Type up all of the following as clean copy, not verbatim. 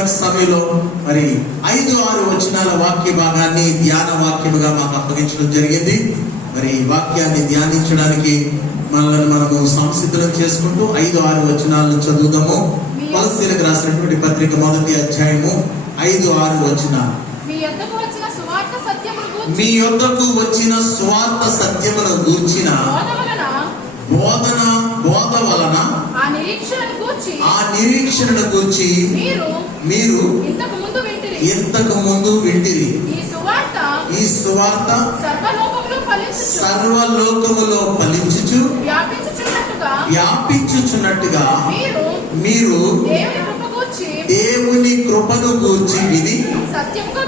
మంచి సమయంలో మరి 5-6 వచనాల వాక్య భాగాన్ని ధ్యాన వాక్యముగా మాకు అప్పగించడం జరిగింది. మరి వాక్యాన్ని ధ్యానించడానికి మనము సంసిద్ధం చేసుకుంటూ 5-6 వచనాలను చదువుదాము. కొలస్సీలకు రాసినటువంటి పత్రిక 1వ అధ్యాయము 5-6 వచనాలు. మీ యొద్దకు వచ్చిన సువార్త సత్యమును గూర్చిన బోధ వలన ఆ నిరీక్షణను గూర్చి మీరు ఇంతకు ముందు వింటిరి. ఈ సువార్త సర్వలోకములో ఫలించుచు వ్యాపించుచున్నట్టుగా మీరు దేవుని కృపను గూర్చి విని సత్యముగా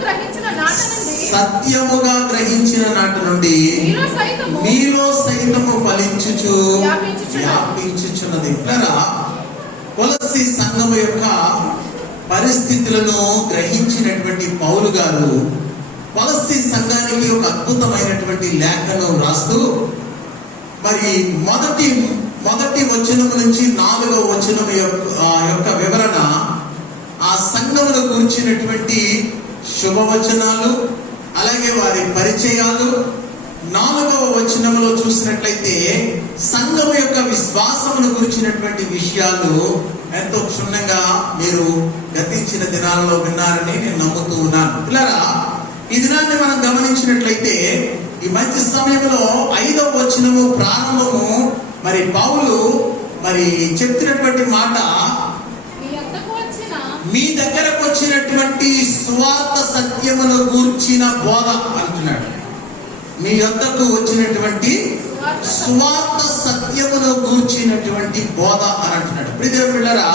గ్రహించిన నాటి నుండి మీలో సైతము ఫలించుచు వ్యాపించుచున్నది. కొలస్సీ సంఘము యొక్క పరిస్థితులను గ్రహించినటువంటి పౌలు గారు కొలస్సీ సంఘానికి ఒక అద్భుతమైనటువంటి లేఖను రాస్తూ మరి మొదటి వచనము నుంచి 4వ వచనము యొక్క వివరణ, ఆ సంఘమును గురించినటువంటి శుభవచనాలు, అలాగే వారి పరిచయాలు. 4వ వచనములో చూసినట్లయితే సంఘము యొక్క విశ్వాసమును గురించినటువంటి విషయాలు ఎంతో క్షుణ్ణంగా మీరు గతించిన దినాలలో విన్నారని నేను నమ్ముతూ ఉన్నాను. పిల్లరా, ఈ దినాన్ని మనం గమనించినట్లయితే ఈ మంచి సమయంలో 5వ వచనము ప్రారంభము మరి పౌలు మరి చెప్తున్నటువంటి మాట, మీ దగ్గరకు వచ్చినటువంటి సువార్త సత్యమును గూర్చిన బోధ అంటున్నాడు. మీ యొద్దకు వచ్చినటువంటి సువార్త సత్యమును గూర్చినటువంటి బోధ అని అంటున్నాడు. ప్రియమైన పిల్లరా,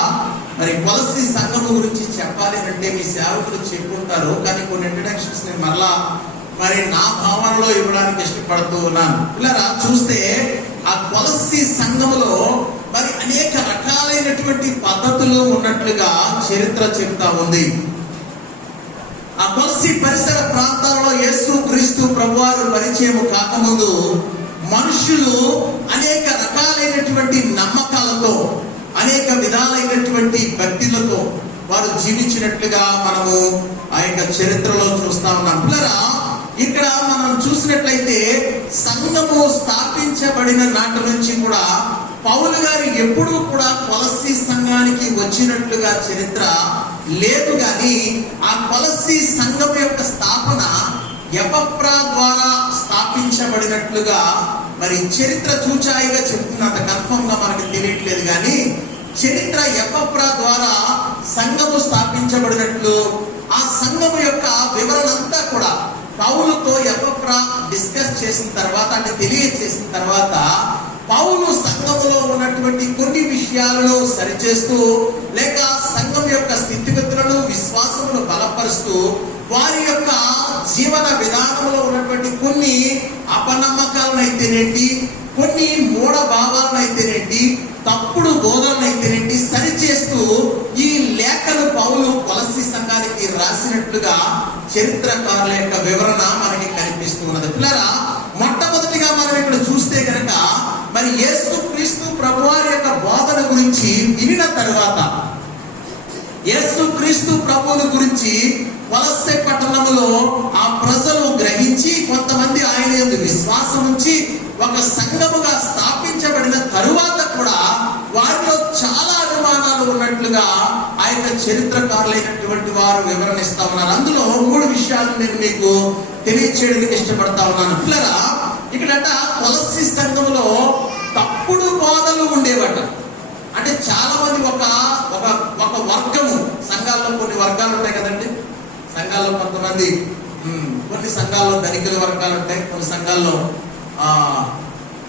మరి కొలస్సీ సంఘము గురించి చెప్పాలి అంటే మీ సేవకులు చెప్పుకుంటారు, కానీ కొన్ని ఇంట్రడక్షన్స్ నేను మరలా మరి నా భావనలో ఇవ్వడానికి ఇష్టపడుతూ ఉన్నాను. పిల్లరా, చూస్తే ఆ కొలస్సీ సంఘములో మరి అనేక రకాలైనటువంటి పద్ధతులు ఉన్నట్లుగా చరిత్ర చెప్తా ఉంది. ఆ కొలస్సీ పరిసర ప్రాంతాలలో యేసు క్రీస్తు ప్రభువారు పరిచయం కాకముందు మనుషులు అనేక రకాలైనటువంటి నమ్మకాలతో, అనేక విధాలైనటువంటి భక్తులతో వారు జీవించినట్లుగా మనము ఆ యొక్క చరిత్రలో చూస్తా ఉన్నాం. పిల్లరా, ఇక్కడ మనం చూసినట్లయితే సంఘము స్థాపించబడిన నాటి నుంచి కూడా పౌలు గారు ఎప్పుడూ కూడా కొలస్సీ సంఘానికి వచ్చినట్లుగా చరిత్ర లేదు. కానీ ఆ కొలస్సీ సంఘం యొక్క స్థాపన ఎపఫ్రా ద్వారా స్థాపించబడినట్లుగా మరి చరిత్ర చూచాయిగా చెప్తున్నంత కన్ఫర్మ్ గా మనకు తెలియట్లేదు. కానీ చరిత్ర ఎపఫ్రా ద్వారా సంఘము స్థాపించబడినట్లు ఆ సంఘము యొక్క వివరణ అంతా కూడా పౌలుతో ఎపఫ్రా డిస్కస్ చేసిన తర్వాత, అంటే తెలియజేసిన తర్వాత, పౌలు సంఘములో ఉన్నటువంటి కొన్ని విషయాలను సరిచేస్తూ, లేక సంఘం యొక్క స్థితిగతులను విశ్వాసమును బలపరుస్తూ, వారి యొక్క జీవన విధానంలో ఉన్నటువంటి కొన్ని అపనమ్మకాలను అయితేనేంటి, కొన్ని మూఢ భావాలను అయితేనేంటి, తప్పుడు బోధనలు అయితేనేంటి సరిచేస్తూ ఈ లేఖను పౌలు కొలస్సీ సంఘానికి రాసినట్లుగా చరిత్రకారుల యొక్క వివరణ మనకి కనిపిస్తున్నది. పిల్లరా, మొట్టమొదటిగా మనం ఇక్కడ చూస్తే కనుక మరి యేసు క్రీస్తు ప్రభువారి యొక్క బోధన గురించి వినిన తర్వాత, యేసు క్రీస్తు ప్రభువుని గురించి కొలస్సీ పట్టణములో ఆ ప్రజలు గ్రహించి కొంతమంది ఆయన యందు విశ్వాసం ఉంచి ఒక సంఘముగా స్థాపించబడిన తరువాత కూడా వారిలో చాలా అనుమానాలు ఉన్నట్లుగా ఆ యొక్క చరిత్రకారులైనటువంటి వారు వివరణిస్తా ఉన్నారు. అందులో 3 విషయాలు నేను మీకు తెలియచేయడానికి ఇష్టపడతా ఉన్నాను. పిల్లరా, ఇక్కడట కొలస్సీ సంఘంలో తప్పుడు బోధలు ఉండేవట. అంటే చాలా మంది ఒక వర్గము, సంఘాల్లో కొన్ని వర్గాలు ఉంటాయి కదండి. సంఘాల్లో కొంతమంది, కొన్ని సంఘాల్లో ధనికుల వర్గాలు ఉంటాయి, కొన్ని సంఘాల్లో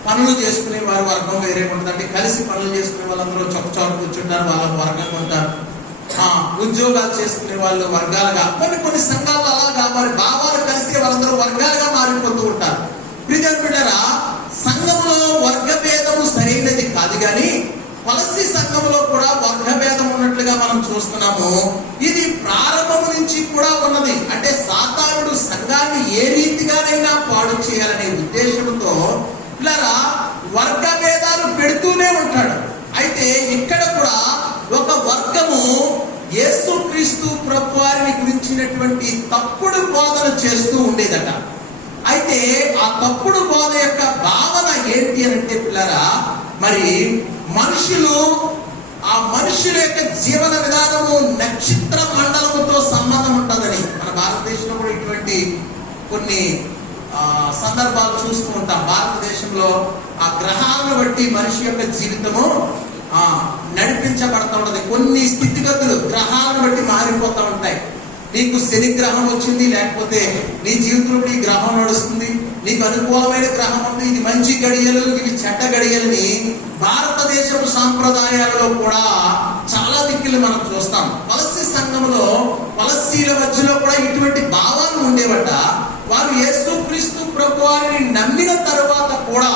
పనులు చేసుకునే వారి వర్గం వేరే ఉంటుంది. కలిసి పనులు చేసుకునే వాళ్ళందరూ చొక్క కూర్చుంటారు, వాళ్ళ వర్గం ఉంటారు. ఉద్యోగాలు చేసుకునే వాళ్ళు వర్గాలుగా, కొన్ని సంఘాలు అలాగా వారి భావాలు కలిసి వాళ్ళందరూ వర్గాలుగా మారిపోతూ ఉంటారు. ప్రియరా, సంఘంలో వర్గ భేదము సరైనది కాదు. కానీ కొలస్సీ సంఘంలో కూడా వర్గ భేదం ఉన్నట్లుగా మనం చూస్తున్నాము. ఇది ప్రారంభం నుంచి కూడా ఉన్నది. అంటే సాతానుడు సంఘాన్ని ఏ రీతిగానైనా పాడు చేయాలనే ఉద్దేశంతో ఇలా వర్గ భేదాలు పెడుతూనే ఉంటాడు. అయితే ఇక్కడ కూడా ఒక వర్గము యేసుక్రీస్తు ప్రభువారిని గురించినటువంటి తప్పుడు బోధన చేస్తూ ఉండేదట. అయితే ఆ తప్పుడు బోధ యొక్క భావన ఏంటి అని అంటే పిల్లరా, మరి ఆ మనుషుల యొక్క జీవన విధానము నక్షత్ర మండలముతో సంబంధం ఉంటుందని మన భారతదేశంలో కూడా ఇటువంటి కొన్ని సందర్భాలు చూస్తూ ఉంటాం. భారతదేశంలో ఆ గ్రహాలను బట్టి మనిషి యొక్క జీవితము నడిపించబడతా ఉంటది. కొన్ని స్థితిగతులు గ్రహాలను బట్టి మారిపోతూ ఉంటాయి. నీకు శని గ్రహం వచ్చింది, లేకపోతే నీ జీవితంలో ఈ గ్రహం నడుస్తుంది. నీకు అనుకూలమైన గ్రహం ఉంది, ఇది మంచి గడియలు, ఇవి చెడ్డ గడియలని భారతదేశం సాంప్రదాయాలలో కూడా చాలా దిక్కులు మనం చూస్తాం. పలస్సీ సంఘంలో పలస్సీల మధ్యలో కూడా ఇటువంటి భావాలు ఉండేవట. వారు యేసుక్రీస్తు ప్రభువారిని నమ్మిన తరువాత కూడా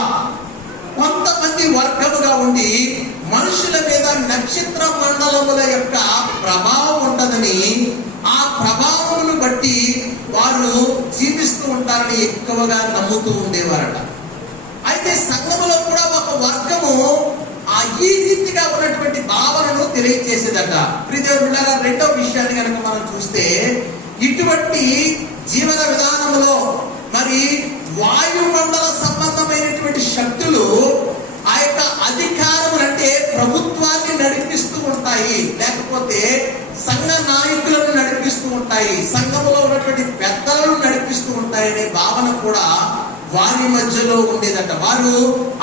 కొంతమంది వర్గముగా ఉండి మనుషుల మీద నక్షత్ర మండలముల యొక్క ప్రభావం ఉంటదని, ఆ ప్రభావమును బట్టి వారు జీవిస్తూ ఉంటారని ఎక్కువగా నమ్ముతూ ఉండేవారట. అయితే సంఘములో కూడా ఒక వర్గము ఈ రీతిగా ఉన్నటువంటి భావనను తెలియజేసేదట. ప్రియదేవులారా, రెండో విషయాన్ని కనుక మనం చూస్తే, ఇటువంటి జీవన విధానంలో మరి వాయుమండల సంబంధమైనటువంటి శక్తులు ఆ యొక్క అధికారం అంటే ప్రభుత్వాన్ని నడిపిస్తూ ఉంటాయి, లేకపోతే సంఘ నాయకులను నడిపిస్తూ ఉంటాయి, సంఘంలో ఉన్నటువంటి పెద్దలను నడిపిస్తూ ఉంటాయనే భావన కూడా వారి మధ్యలో ఉండేదట. వారు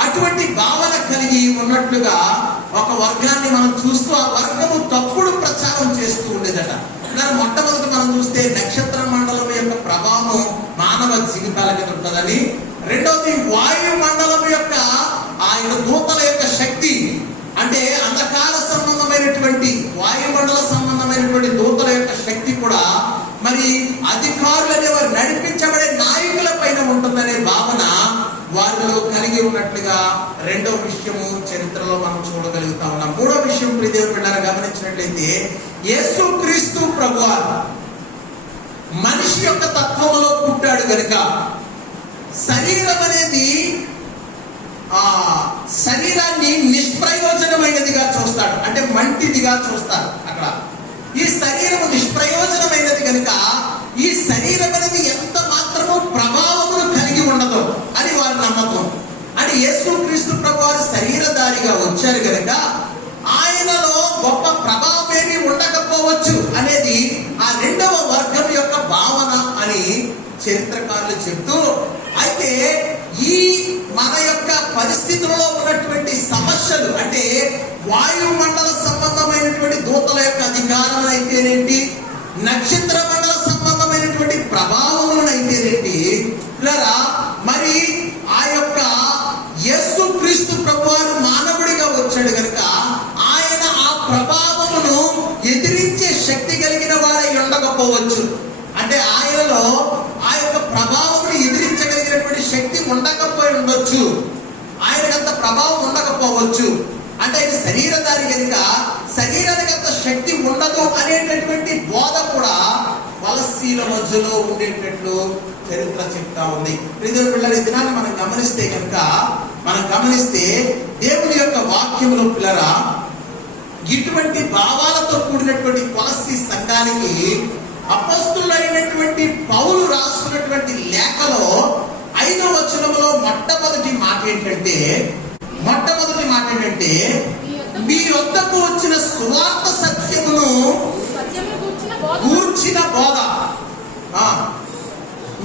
అటువంటి భావన కలిగి ఉన్నట్లుగా ఒక వర్గాన్ని మనం చూస్తూ ఆ వర్గము తప్పుడు ప్రచారం చేస్తూ ఉండేదట. మొట్టమొదటి మనం చూస్తే నక్షత్ర మండలం యొక్క ప్రభావం మానవ జీవితాల మీద ఉంటుందని, రెండవది వాయు మండలం యొక్క ఆయన దూతల యొక్క శక్తి, అంటే అంధకార సంబంధమైనటువంటి వాయుమండల సంబంధమైనటువంటి దూతల యొక్క శక్తి కూడా మరి అధికారులు అనేవారు నడిపించబడే నాయకుల పైన ఉంటుందనే భావన వారిలో కలిగి ఉన్నట్లుగా రెండో విషయము చరిత్రలో మనం చూడగలుగుతా ఉన్నాం. మూడో విషయం ప్రియదేవుని బిడ్డలారా గమనించినట్లయితే, యేసుక్రీస్తు ప్రభువారు మనిషి యొక్క తత్వంలో పుట్టాడు గనుక శరీరం అనేది శరీరాన్ని నిష్ప్రయోజనమైనదిగా చూస్తాడు, అంటే మంటిదిగా చూస్తాడు. అక్కడ ఈ శరీరము నిష్ప్రయోజనమైనది కనుక ఈ శరీరం అనేది ఎంత మాత్రము ప్రభావమును కలిగి ఉండదు అని వారి నమ్మకం. అంటే యేసుక్రీస్తు ప్రభువారు శరీరధారిగా వచ్చారు కనుక ఆయనలో గొప్ప ప్రభావం ఏమీ ఉండకపోవచ్చు అనేది ఆ రెండవ వర్గం యొక్క భావన అని చరిత్రకారులు చెప్తూ, అయితే ఈ మన యొక్క పరిస్థితుల్లో ఉన్నటువంటి సమస్యలు, అంటే వాయుమండల సంబంధమైనటువంటి దూతల యొక్క అధికారం అయితేనేంటి, నక్షత్ర మండల సంబంధమైనటువంటి ప్రభావములను అయితేనేంటి, మరి ఆ యొక్క యేసుక్రీస్తు ప్రభువారు మానవుడిగా వచ్చాడు కనుక ఆయన ఆ ప్రభావమును ఎదిరించే శక్తి కలిగిన వాడై ఉండకపోవచ్చు. అంటే ఆయనలో ఆ యొక్క ప్రభావమును ఎదిరించగలిగినటువంటి శక్తి ఉండకపోయి ఉండొచ్చు, ఆయనకంత ప్రభావం ఉండకపోవచ్చు. అంటే ఆయన శరీరధారి కనుక శరీరానికి అంత శక్తి ఉండదు అనేటటువంటి బోధ కూడా పలస్సీల మధ్యలో ఉండేటట్లు చరిత్ర చెప్తా ఉంది. ప్రియదేవుని పిల్లల, ఈ దినాన్ని మనం గమనిస్తే దేవుని యొక్క వాక్యములో పిల్లరా ఇటువంటి భావాలతో కూడినటువంటి పలస్సీ సంఘానికి అపొస్తలుడైనటువంటి పౌలు రాస్తున్నటువంటి లేఖలో 5వ వచనంలో మొట్టమొదటి మాట ఏంటంటే మీ వద్దకు వచ్చిన సువార్త సత్యమును గూర్చిన బోధ,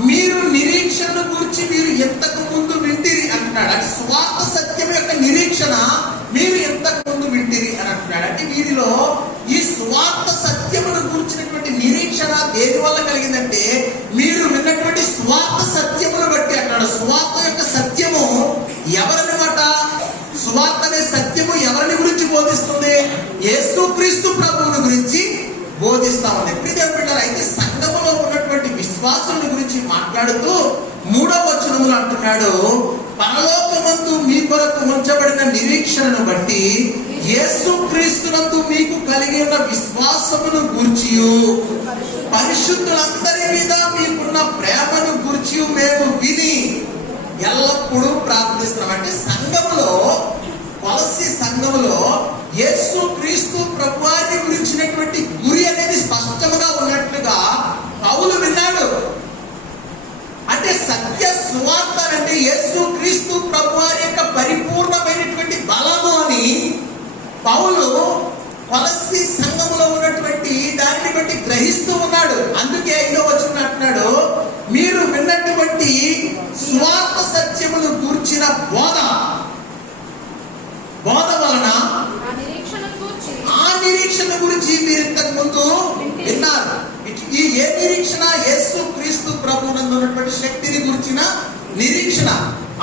మీరు నిరీక్షణను గూర్చి మీరు ఎంతకు ముందు వింటిరి అంటున్నాడు. అంటే సువార్త సత్యం యొక్క నిరీక్షణ మీరు ఎంతకు ముందు వింటిరి అని అంటున్నాడు. అంటే వీరిలో ఈ సువార్త సత్యమును గూర్చినటువంటి నిరీక్షణ దేని వల్ల కలిగిందంటే మీరు విన్నటువంటి సువార్త సత్యమును బట్టి అంటాడు. సువార్త యొక్క సత్యము ఎవరన్నమాట? సువార్త అనే సత్యము ఎవరిని గురించి బోధిస్తుంది? యేసుక్రీస్తు ప్రభువుని గురించి బోధిస్తా ఉంది. ప్రియదేవుని బిడ్డలారా, అయితే సంఘములో ఉన్నటువంటి విశ్వాసుల గురించి మాట్లాడుతూ 3వ వచనములో అంటున్నాడు, పరలోకమందు మీ కొరకు ఉంచబడిన నిరీక్షణను బట్టి యేసుక్రీస్తునందు మీకు కలిగి ఉన్న విశ్వాసమును గూర్చియు పరిశుద్ధులందరి మీద మీకున్న ప్రేమను గూర్చి మేము విని ఎల్లప్పుడూ ప్రార్థిస్తున్నాం. అంటే సంఘములో, పలస్సీ సంఘములో యేసుక్రీస్తు ప్రభువారిని గురించినటువంటి గురి పౌలు కొలస్సీ సంఘములో ఉన్నటువంటి దానిని బట్టి గ్రహిస్తూ ఉన్నాడు. అందుకే 5వ వచనం అంటున్నాడు, మీరు విన్నటువంటి సువార్త సత్యమును గూర్చిన బోధ వలన ఆ నిరీక్షణ గురించి మీరు ఇంతకు ముందు విన్నారు. ఏ నిరీక్షణ? యేసు క్రీస్తు ప్రభువునందు ఉన్నటువంటి శక్తిని గురించిన నిరీక్షణ.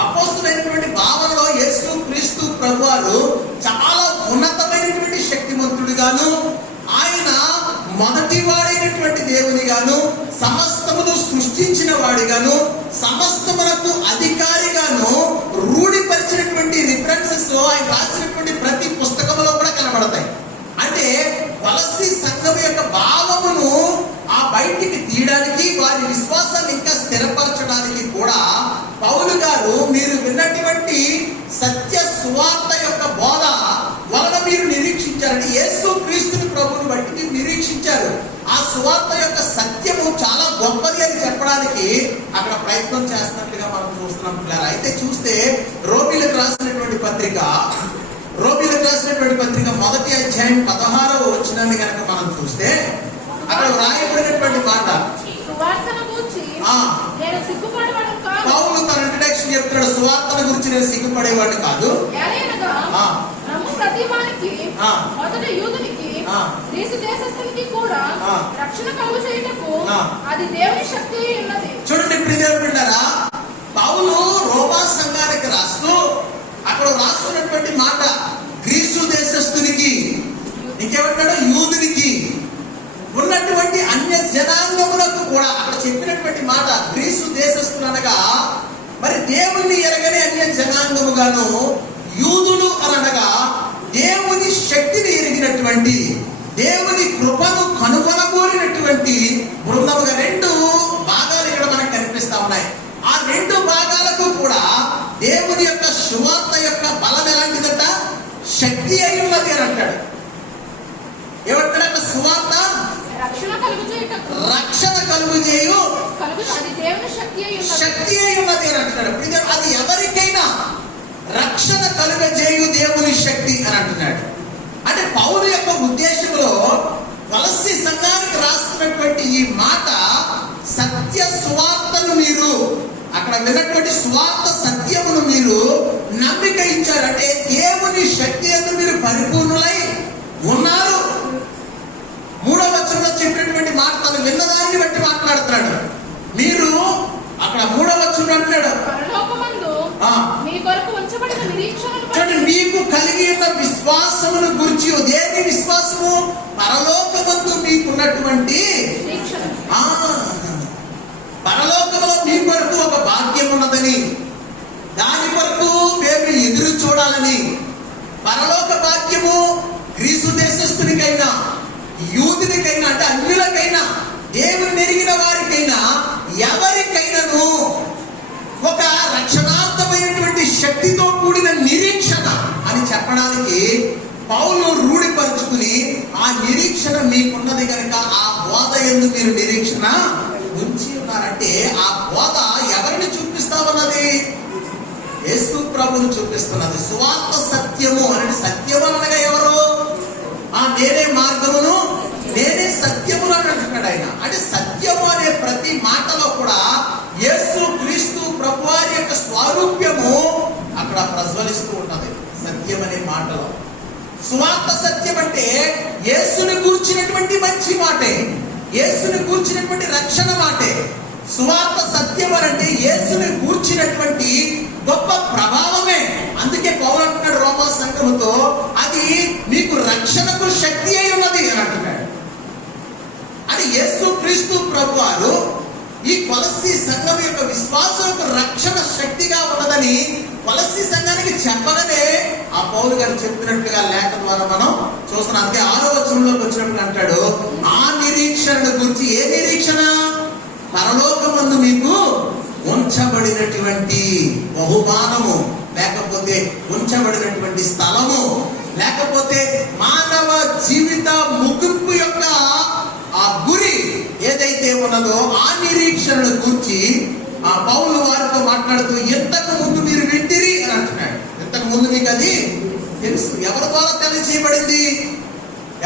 అపోస్తులైనటువంటి భావనలో యేసు క్రీస్తు ప్రభువారు చాలా ఉన్నతమైనటువంటి శక్తిమంతుడిగాను, ఆయన మొదటి వాడైనటువంటి దేవునిగాను, సమస్తమును సృష్టించిన వాడిగాను, సమస్తమునకు అధికారిగాను రూఢిపరిచినటువంటి రిఫరెన్సెస్ ఆయన రాసినటువంటి ప్రతి పుస్తకంలో కూడా కనబడతాయి. అంటే కొలస్సీ సంఘం యొక్క భావమును ఆ బయటికి తీయడానికి, వారి విశ్వాసాన్ని ఇంకా స్థిరపరచడానికి కూడా పౌలు గారు మీరు విన్నటువంటి సత్య సువార్త యొక్క బోధ వలన మీరు నిరీక్షించారని, యేసు క్రీస్తుని ప్రభువుని బట్టి మీరు నిరీక్షించారు. ఆ సువార్త యొక్క సత్యము చాలా గొప్పది అని చెప్పడానికి అక్కడ ప్రయత్నం చేస్తున్నట్లుగా మనం చూస్తున్నాం పిల్లలు. అయితే చూస్తే రోమీలకు రాసినటువంటి పత్రిక మొదటి అధ్యాయం 16వ వచనాన్ని కనుక మనం చూస్తే అక్కడ రాయబడినటువంటి మాట, పౌలు తన ఇంట్రడక్షన్ చెప్తున్నాడు, సువార్తను గురించి నేను సిగ్గుపడేవాడిని కాదు. మొదట యూదునికి, గ్రీసు దేశస్థునికి కూడా రక్షణ కలుగజేయుటకు అది దేవుని శక్తి ఉన్నది. చూడండి ప్రియమైన బిడ్డలారా, పౌలు రోమా సంఘానికి రాస్తూ అక్కడ రాస్తున్నటువంటి మాట, గ్రీసు దేశస్థునికి, ఇంకేమంటాడు, యూదునికి, ఉన్నటువంటి అన్య జనాంగములకు కూడా అక్కడ చెప్పినటువంటి మాట. గ్రీసు దేశస్థులు అనగా మరి దేవుణ్ణి ఎరగని అన్య జనాంగముగాను, యూదులు అనగా దేవుని శక్తిని ఎరిగినటువంటి, దేవుని కృపను కనుగొనగోరినటువంటి బృందముగా 2 భాగాలు ఇక్కడ మనకు కనిపిస్తా ఉన్నాయి. ఆ 2 భాగాలకు కూడా దేవుని యొక్క సువార్త యొక్క బలం ఎలాంటిదట? శక్తి అయి ఉన్నది అని అంటాడు. ఏమంటాడు? సువార్త రక్షణ కలుగజేయు శక్తి అయి ఉన్నది అని అంటున్నాడు. అది ఎవరికైనా రక్షణ కలుగజేయు దేవుని శక్తి అని అంటున్నాడు. అంటే పౌలు యొక్క ఉద్దేశంలో కొలస్సీ సంఘానికి రాస్తున్నటువంటి ఈ మాట, సత్య సువార్తను మీరు అక్కడ విన్నటువంటి సువార్త సత్యమును మీరు నమ్మిక ఇచ్చారు. అంటే దేవుని శక్తి యందు మీరు పరిపూర్ణులై ఉన్నారు. 3వ వచనంలో చెప్పినటువంటి మాట తను విన్నదాన్ని బట్టి మాట్లాడుతున్నాడు. మీరు అక్కడ 3వ వచనంలో అంటున్నాడు, మీకు కలిగి ఉన్న విశ్వాసమును గురించి. దేని విశ్వాసము? పరలోకమందు మీకున్నటువంటి, పరలోకంలో మీ కొరకు ఒక భాగ్యం ఉన్నదని, దాని కొరకు మేము ఎదురు చూడాలని. పరలోక భాగ్యము గ్రీసు దేశస్థునికైనా, యూదునికైనా, అంటే అన్యులకైనా, దేవుని ఎరిగిన వారికైనా, ఎవరికైనాను ఒక రక్షణార్థమైనటువంటి శక్తితో కూడిన నిరీక్షణ అని చెప్పడానికి పౌలు రూఢిపరుచుకుని, ఆ నిరీక్షణ మీకున్నది కనుక ఆ బోధ యందు మీరు నిరీక్షణ ఉంచి ఉన్నారంటే, ఆ బోధ ఎవరిని చూపిస్తామన్నది? యేసు ప్రభువును చూపిస్తున్నది. సువార్త సత్యము అంటే సత్యము అనగా ఎవరు? నేనే మార్గమును, నేనే సత్యమును అని అంటున్నాడు ఆయన. అంటే సత్యము అనే ప్రతి మాటలో కూడా యేసు క్రీస్తు ప్రభువారి యొక్క స్వారూప్యము అక్కడ ప్రజ్వలిస్తూ ఉన్నది సత్యం అనే మాటలో. సువార్త సత్యం అంటే యేసుని గూర్చినటువంటి మంచి మాటే, యేసుని గూర్చినటువంటి రక్షణ మాటే. సువార్త సత్యం అంటే యేసుని గూర్చినటువంటి గొప్ప ప్రభావమే. అందుకే పౌలు అంటున్నాడు రోమా సంఘముతో, అది మీకు రక్షణకు శక్తి అయి ఉన్నది అని అంటున్నాడు. అని యేసు క్రీస్తు ప్రభువారు ఈ కొలస్సీ సంఘం యొక్క విశ్వాసంకు రక్షణ శక్తిగా ఉన్నదని కొలస్సీ సంఘానికి చెప్పగానే ఆ పౌలు గారు చెప్పినట్టుగా లేఖ ద్వారా మనం చూస్తున్నాం. అందుకే 6వ వచనంలోకి వచ్చినప్పుడు అంటాడు, ఆ నిరీక్షణ గురించి. ఏ నిరీక్షణ? పరలోకమందు మీకు ఉంచబడినటువంటి బహుమానము, లేకపోతే ఉంచబడినటువంటి స్థలము, లేకపోతే మానవ జీవిత ముగింపు యొక్క ఆ గురి ఏదైతే ఉన్నదో ఆ నిరీక్షణను గురించి ఆ పౌలు వారితో మాట్లాడుతూ, ఇంతకు ముందు మీరు వింటిరి అని అంటున్నాడు. ఇంతకు ముందు మీకు అది తెలుసు. ఎవరి ద్వారా తెలియజేయబడింది?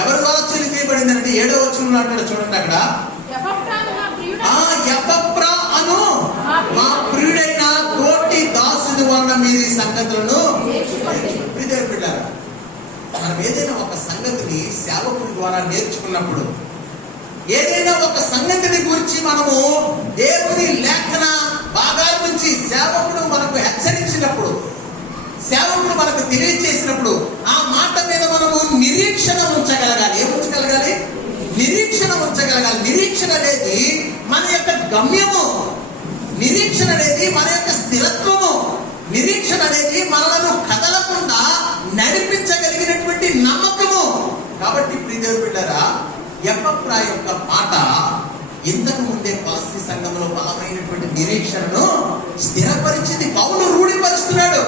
ఎవరి ద్వారా తెలియజేయబడింది అంటే 7వ వచనంలో అంటాడు చూడండి అక్కడ, ఎపఫ్రా అను మా ప్రియుడైన తోటి దాసుని వలన మీరు ఈ సంగతులను బిడ్డారా. మనం ఏదైనా ఒక సంగతిని సేవకుడి ద్వారా నేర్చుకున్నప్పుడు, ఏదైనా ఒక సంగతిని గురించి మనము దేవుని లేఖన భాగాల నుంచి సేవకుడు మనకు హెచ్చరించినప్పుడు, సేవకుడు మనకు తెలియజేసినప్పుడు ఆ మాట మీద మనము నిరీక్షణ ఉంచగలగాలి. ఏం ఉంచగలగాలి? నిరీక్షణ ఉంచగలగాలి. నిరీక్షణ అనేది మన యొక్క గమ్యము, నిరీక్షణ అనేది మన యొక్క స్థిరత్వము, నిరీక్షణ అనేది మనలను కదలకుండా నడిపించగలిగినటువంటి నమ్మకము. కాబట్టి ప్రియదేవుని బిడ్డలారా, ఎపఫ్రా యొక్క మాట ఇంతకు ముందే కొలస్సీ సంఘంలో బలమైనటువంటి నిరీక్షణను స్థిరపరిచింది. పౌలు రూఢిపరుస్తున్నాడు.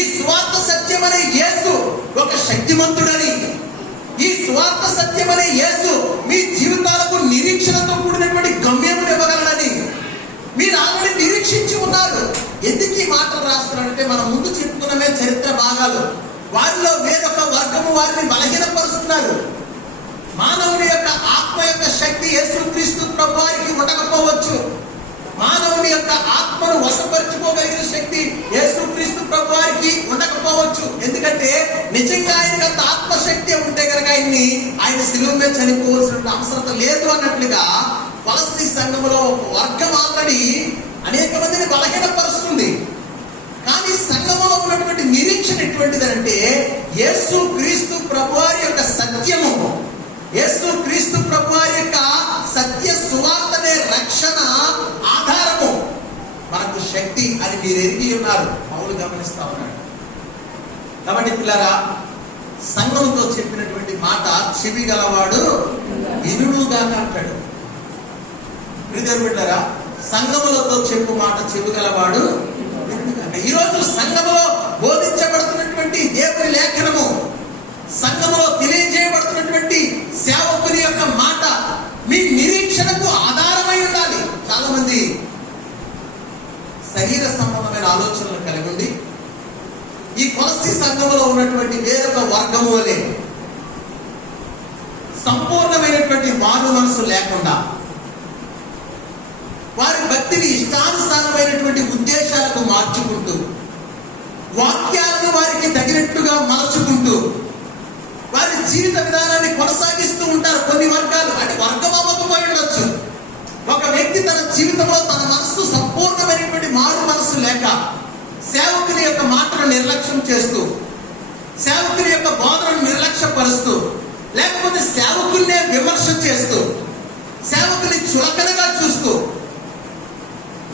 ఈ స్వార్థ సత్యం అనే యేసు ఒక శక్తిమంతుడని, ఈ స్వార్థ సత్యం అనే యేసు మీ జీవితాలకు నిరీక్షణతో కూడినటువంటి గమ్యమును ఇవ్వగలడని మీరు ఆల్రెడీ నిరీక్షించి ఉన్నారు. ఎందుకు ఈ మాటలు రాస్తున్నాడంటే, మనం ముందు చెప్పుకున్నమే చరిత్ర భాగాలు. వారిలో వేరొక వర్గము వారిని బలహీనపరుస్తున్నారు. మానవుని యొక్క ఆత్మ యొక్క శక్తి యేసుక్రీస్తు ప్రభువారికి ఉండకపోవచ్చు. మానవుని యొక్క ఆత్మను వశపరుచుకోగలిగిన శక్తి యేసుక్రీస్తు ప్రభువారికి ఉండకపోవచ్చు. ఎందుకంటే నిజంగా ఆయనకి అంత ఆత్మశక్తి ఉంటే కనుక ఆయన శిలువ మీద చనిపోవాల్సిన అవసరం లేదు అన్నట్లుగా కొలస్సీ సంఘములో ఒక వర్గం ఆల్రెడీ అనేక మందిని బలహీనపరుస్తుంది. కానీ సంఘములో ఉన్నటువంటి నిరీక్షణ ఎటువంటిదంటే, యేసుక్రీస్తు ప్రభువారి యొక్క సత్యము, యేసుక్రీస్తు ప్రభువారి యొక్క సత్య సువార్తనే రక్షణ ఆధారము, మనకు శక్తి అని మీరు ఎరిగి ఉన్నారు. పౌలు గమనిస్తా ఉన్నాడు. కాబట్టి పిల్లరా, సంఘంతో చెప్పినటువంటి మాట చెవి గలవాడు వినుడుగా అంటాడు. ప్రియదేవుని బిడ్డలారా, సంఘములతో చెప్పు మాట చెవి గలవాడు వినుడుగా. ఈరోజు సంఘములో బోధించబడుతున్నటువంటి దేవుని లేఖనము, సంఘములో తెలియజేయబడుతున్నటువంటి సేవకుని యొక్క మాట మీ నిరీక్షణకు ఆధారమై ఉండాలి. చాలా మంది శరీర సంబంధమైన ఆలోచనలు కలిగి ఉండి ఈ కొలస్సీ సంఘములో ఉన్నటువంటి వేరొక వర్గము వలె సంపూర్ణమైనటువంటి మారు మనసు లేకుండా వారి భక్తిని ఇష్టానుసారమైనటువంటి ఉద్దేశాలకు మార్చుకుంటూ, వాక్యాలను వారికి తగినట్టుగా మలచుకుంటూ వారి జీవిత విధానాన్ని కొనసాగిస్తూ ఉంటారు. కొన్ని వర్గాలు అంటే వర్గం అవ్వకపోయి ఉండొచ్చు. ఒక వ్యక్తి తన జీవితంలో తన మనస్సు సంపూర్ణమైనటువంటి మారు మనస్సు లేక సేవకుని యొక్క మాటను నిర్లక్ష్యం చేస్తూ, సేవకుని యొక్క బోధనను నిర్లక్ష్యపరుస్తూ, లేకపోతే సేవకున్నే విమర్శ చేస్తూ, సేవకుని చులకనగా చూస్తూ,